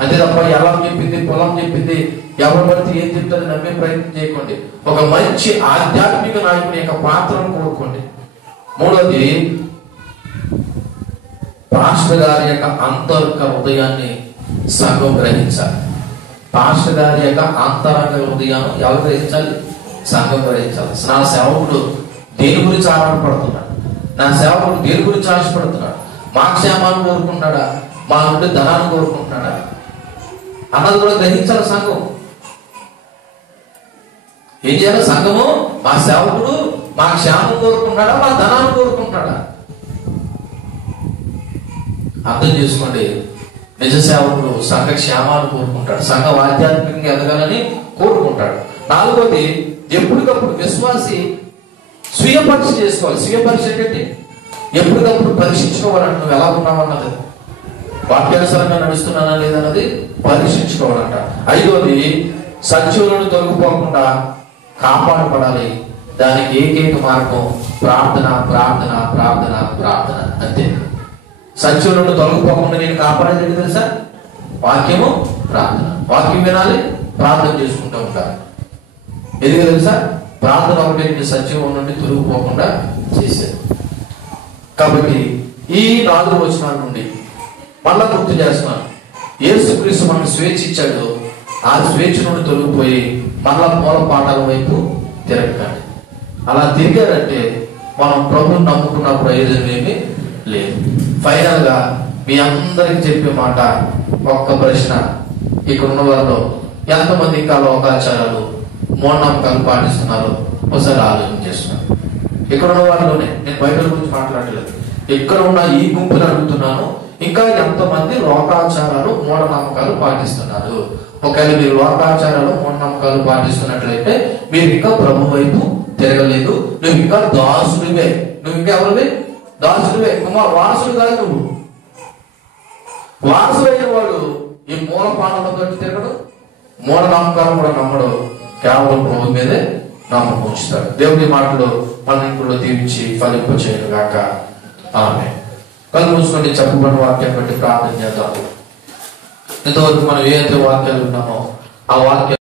అంతే తప్ప ఎలా చెప్పింది పొలం చెప్పింది ఎవరు పడితే ఏం చెప్తారని నమ్మే ప్రయత్నం చేయకండి. ఒక మంచి ఆధ్యాత్మిక నాయకుని యొక్క పాత్రను కోరుకోండి. మూడోది, పాస్టర్ గారి యొక్క అంతరంగ హృదయాన్ని సంఘం గ్రహించాలి. పాస్టర్ గారి యొక్క అంతరంగ హృదయాన్ని ఎవరు గ్రహించాలి? సంఘం గ్రహించాలి. నా సేవకుడు దేని గురించి ఆరాటపడుతున్నాడు? నా సేవకుడు దేని గురించి ఆశపడుతున్నాడు? మా క్షేమాన్ని కోరుకుంటున్నాడా? మా నుండి ధనాన్ని కోరుకుంటున్నాడా అన్నది కూడా గ్రహించాలి సంఘం. ఏం చేయాలి? సంఘము మా సేవకుడు మా క్షేమం కోరుకుంటున్నాడా? మా ధనాన్ని కోరుకుంటున్నాడా? అర్థం చేసుకోండి. నిజ సేవకుడు సంఘ క్షేమాన్ని కోరుకుంటాడు, సంఘ ఆధ్యాత్మికంగా ఎదగాలని కోరుకుంటాడు. నాలుగోది, ఎప్పటికప్పుడు విశ్వాసి స్వీయ పరీక్ష చేసుకోవాలి. స్వీయ పరీక్ష ఏంటంటే ఎప్పటికప్పుడు పరీక్షించుకోవాలంట. నువ్వు ఎలా ఉన్నావన్నది, వాక్యానుసారంగా నడుస్తున్నానా లేదన్నది పరీక్షించుకోవాలంట. ఐదోది, సత్యులను తొలగిపోకుండా కాపాడబడాలి. దానికి ఏకైక మార్గం ప్రార్థన, ప్రార్థన, ప్రార్థన, ప్రార్థన. అంతే. సత్యులను తొలగిపోకుండా నేను కాపాడేది తెలుసా? వాక్యము, ప్రార్థన. వాక్యం వినాలి, ప్రార్థన చేసుకుంటూ ఉండాలి. ఎందుకు తెలుసా? ప్రార్థన ఒకటి సత్యం నుండి తొలగిపోకుండా చేసేది. కాబట్టి ఈ 4 వచనాల నుండి మళ్ళా గుర్తు చేస్తున్నాను. యేసుక్రీస్తు మనకు స్వేచ్ఛ ఇచ్చాడు. ఆ స్వేచ్ఛ నుండి తొలగిపోయి మళ్ళా మూల పాఠాల వైపు తిరగకండి. అలా తిరిగారంటే మనం ప్రభువుని నమ్ముకున్న ప్రయోజనం ఏమీ లేదు. ఫైనల్ గా మీ అందరికి చెప్పే మాట, ఒక్క ప్రశ్న. ఇక్కడ ఉన్న వారిలో ఎంతమంది ఇంకా లోకాచారాలు మూఢనమ్మకాలు పాటిస్తున్నారు ఒకసారి ఆలోచన చేస్తున్నారు. ఇక్కడ ఉన్న వారిలోనే, నేను బయట గురించి మాట్లాడలేదు, ఇక్కడ ఉన్న ఈ గుంపుని అడుగుతున్నాను, ఇంకా ఎంతమంది లోకాచారాలు మూఢనమ్మకాలు పాటిస్తున్నారు? ఒకవేళ మీరు లోకాచారాలు మూఢనమ్మకాలు పాటిస్తున్నట్లయితే మీరు ఇంకా ప్రభు వైపు తిరగలేదు. నువ్వు ఇంకా దాసుడివే. నువ్వు ఇంకా ఎవరివే? దాసుడివే. వారసుడు కాదు. నువ్వు వారసుడైన వాడు ఈ మూల పాఠాలతో తిరగడు, మూఢనమ్మకాలు కూడా నమ్మడు. కేవలం ప్రభు మీదే నమ్మకం ఉంచుతాడు. దేవుడి మాటలు మన ఇంట్లో దీవించి ఫలింప చేయను గాక. ఆమె కళ్ళు మూసుకొని చెప్పబడిన వాక్యం బట్టి ప్రార్థన చేద్దాము. ఇంతవరకు మనం ఏదైతే వాక్యాలు ఉన్నామో ఆ వాక్యం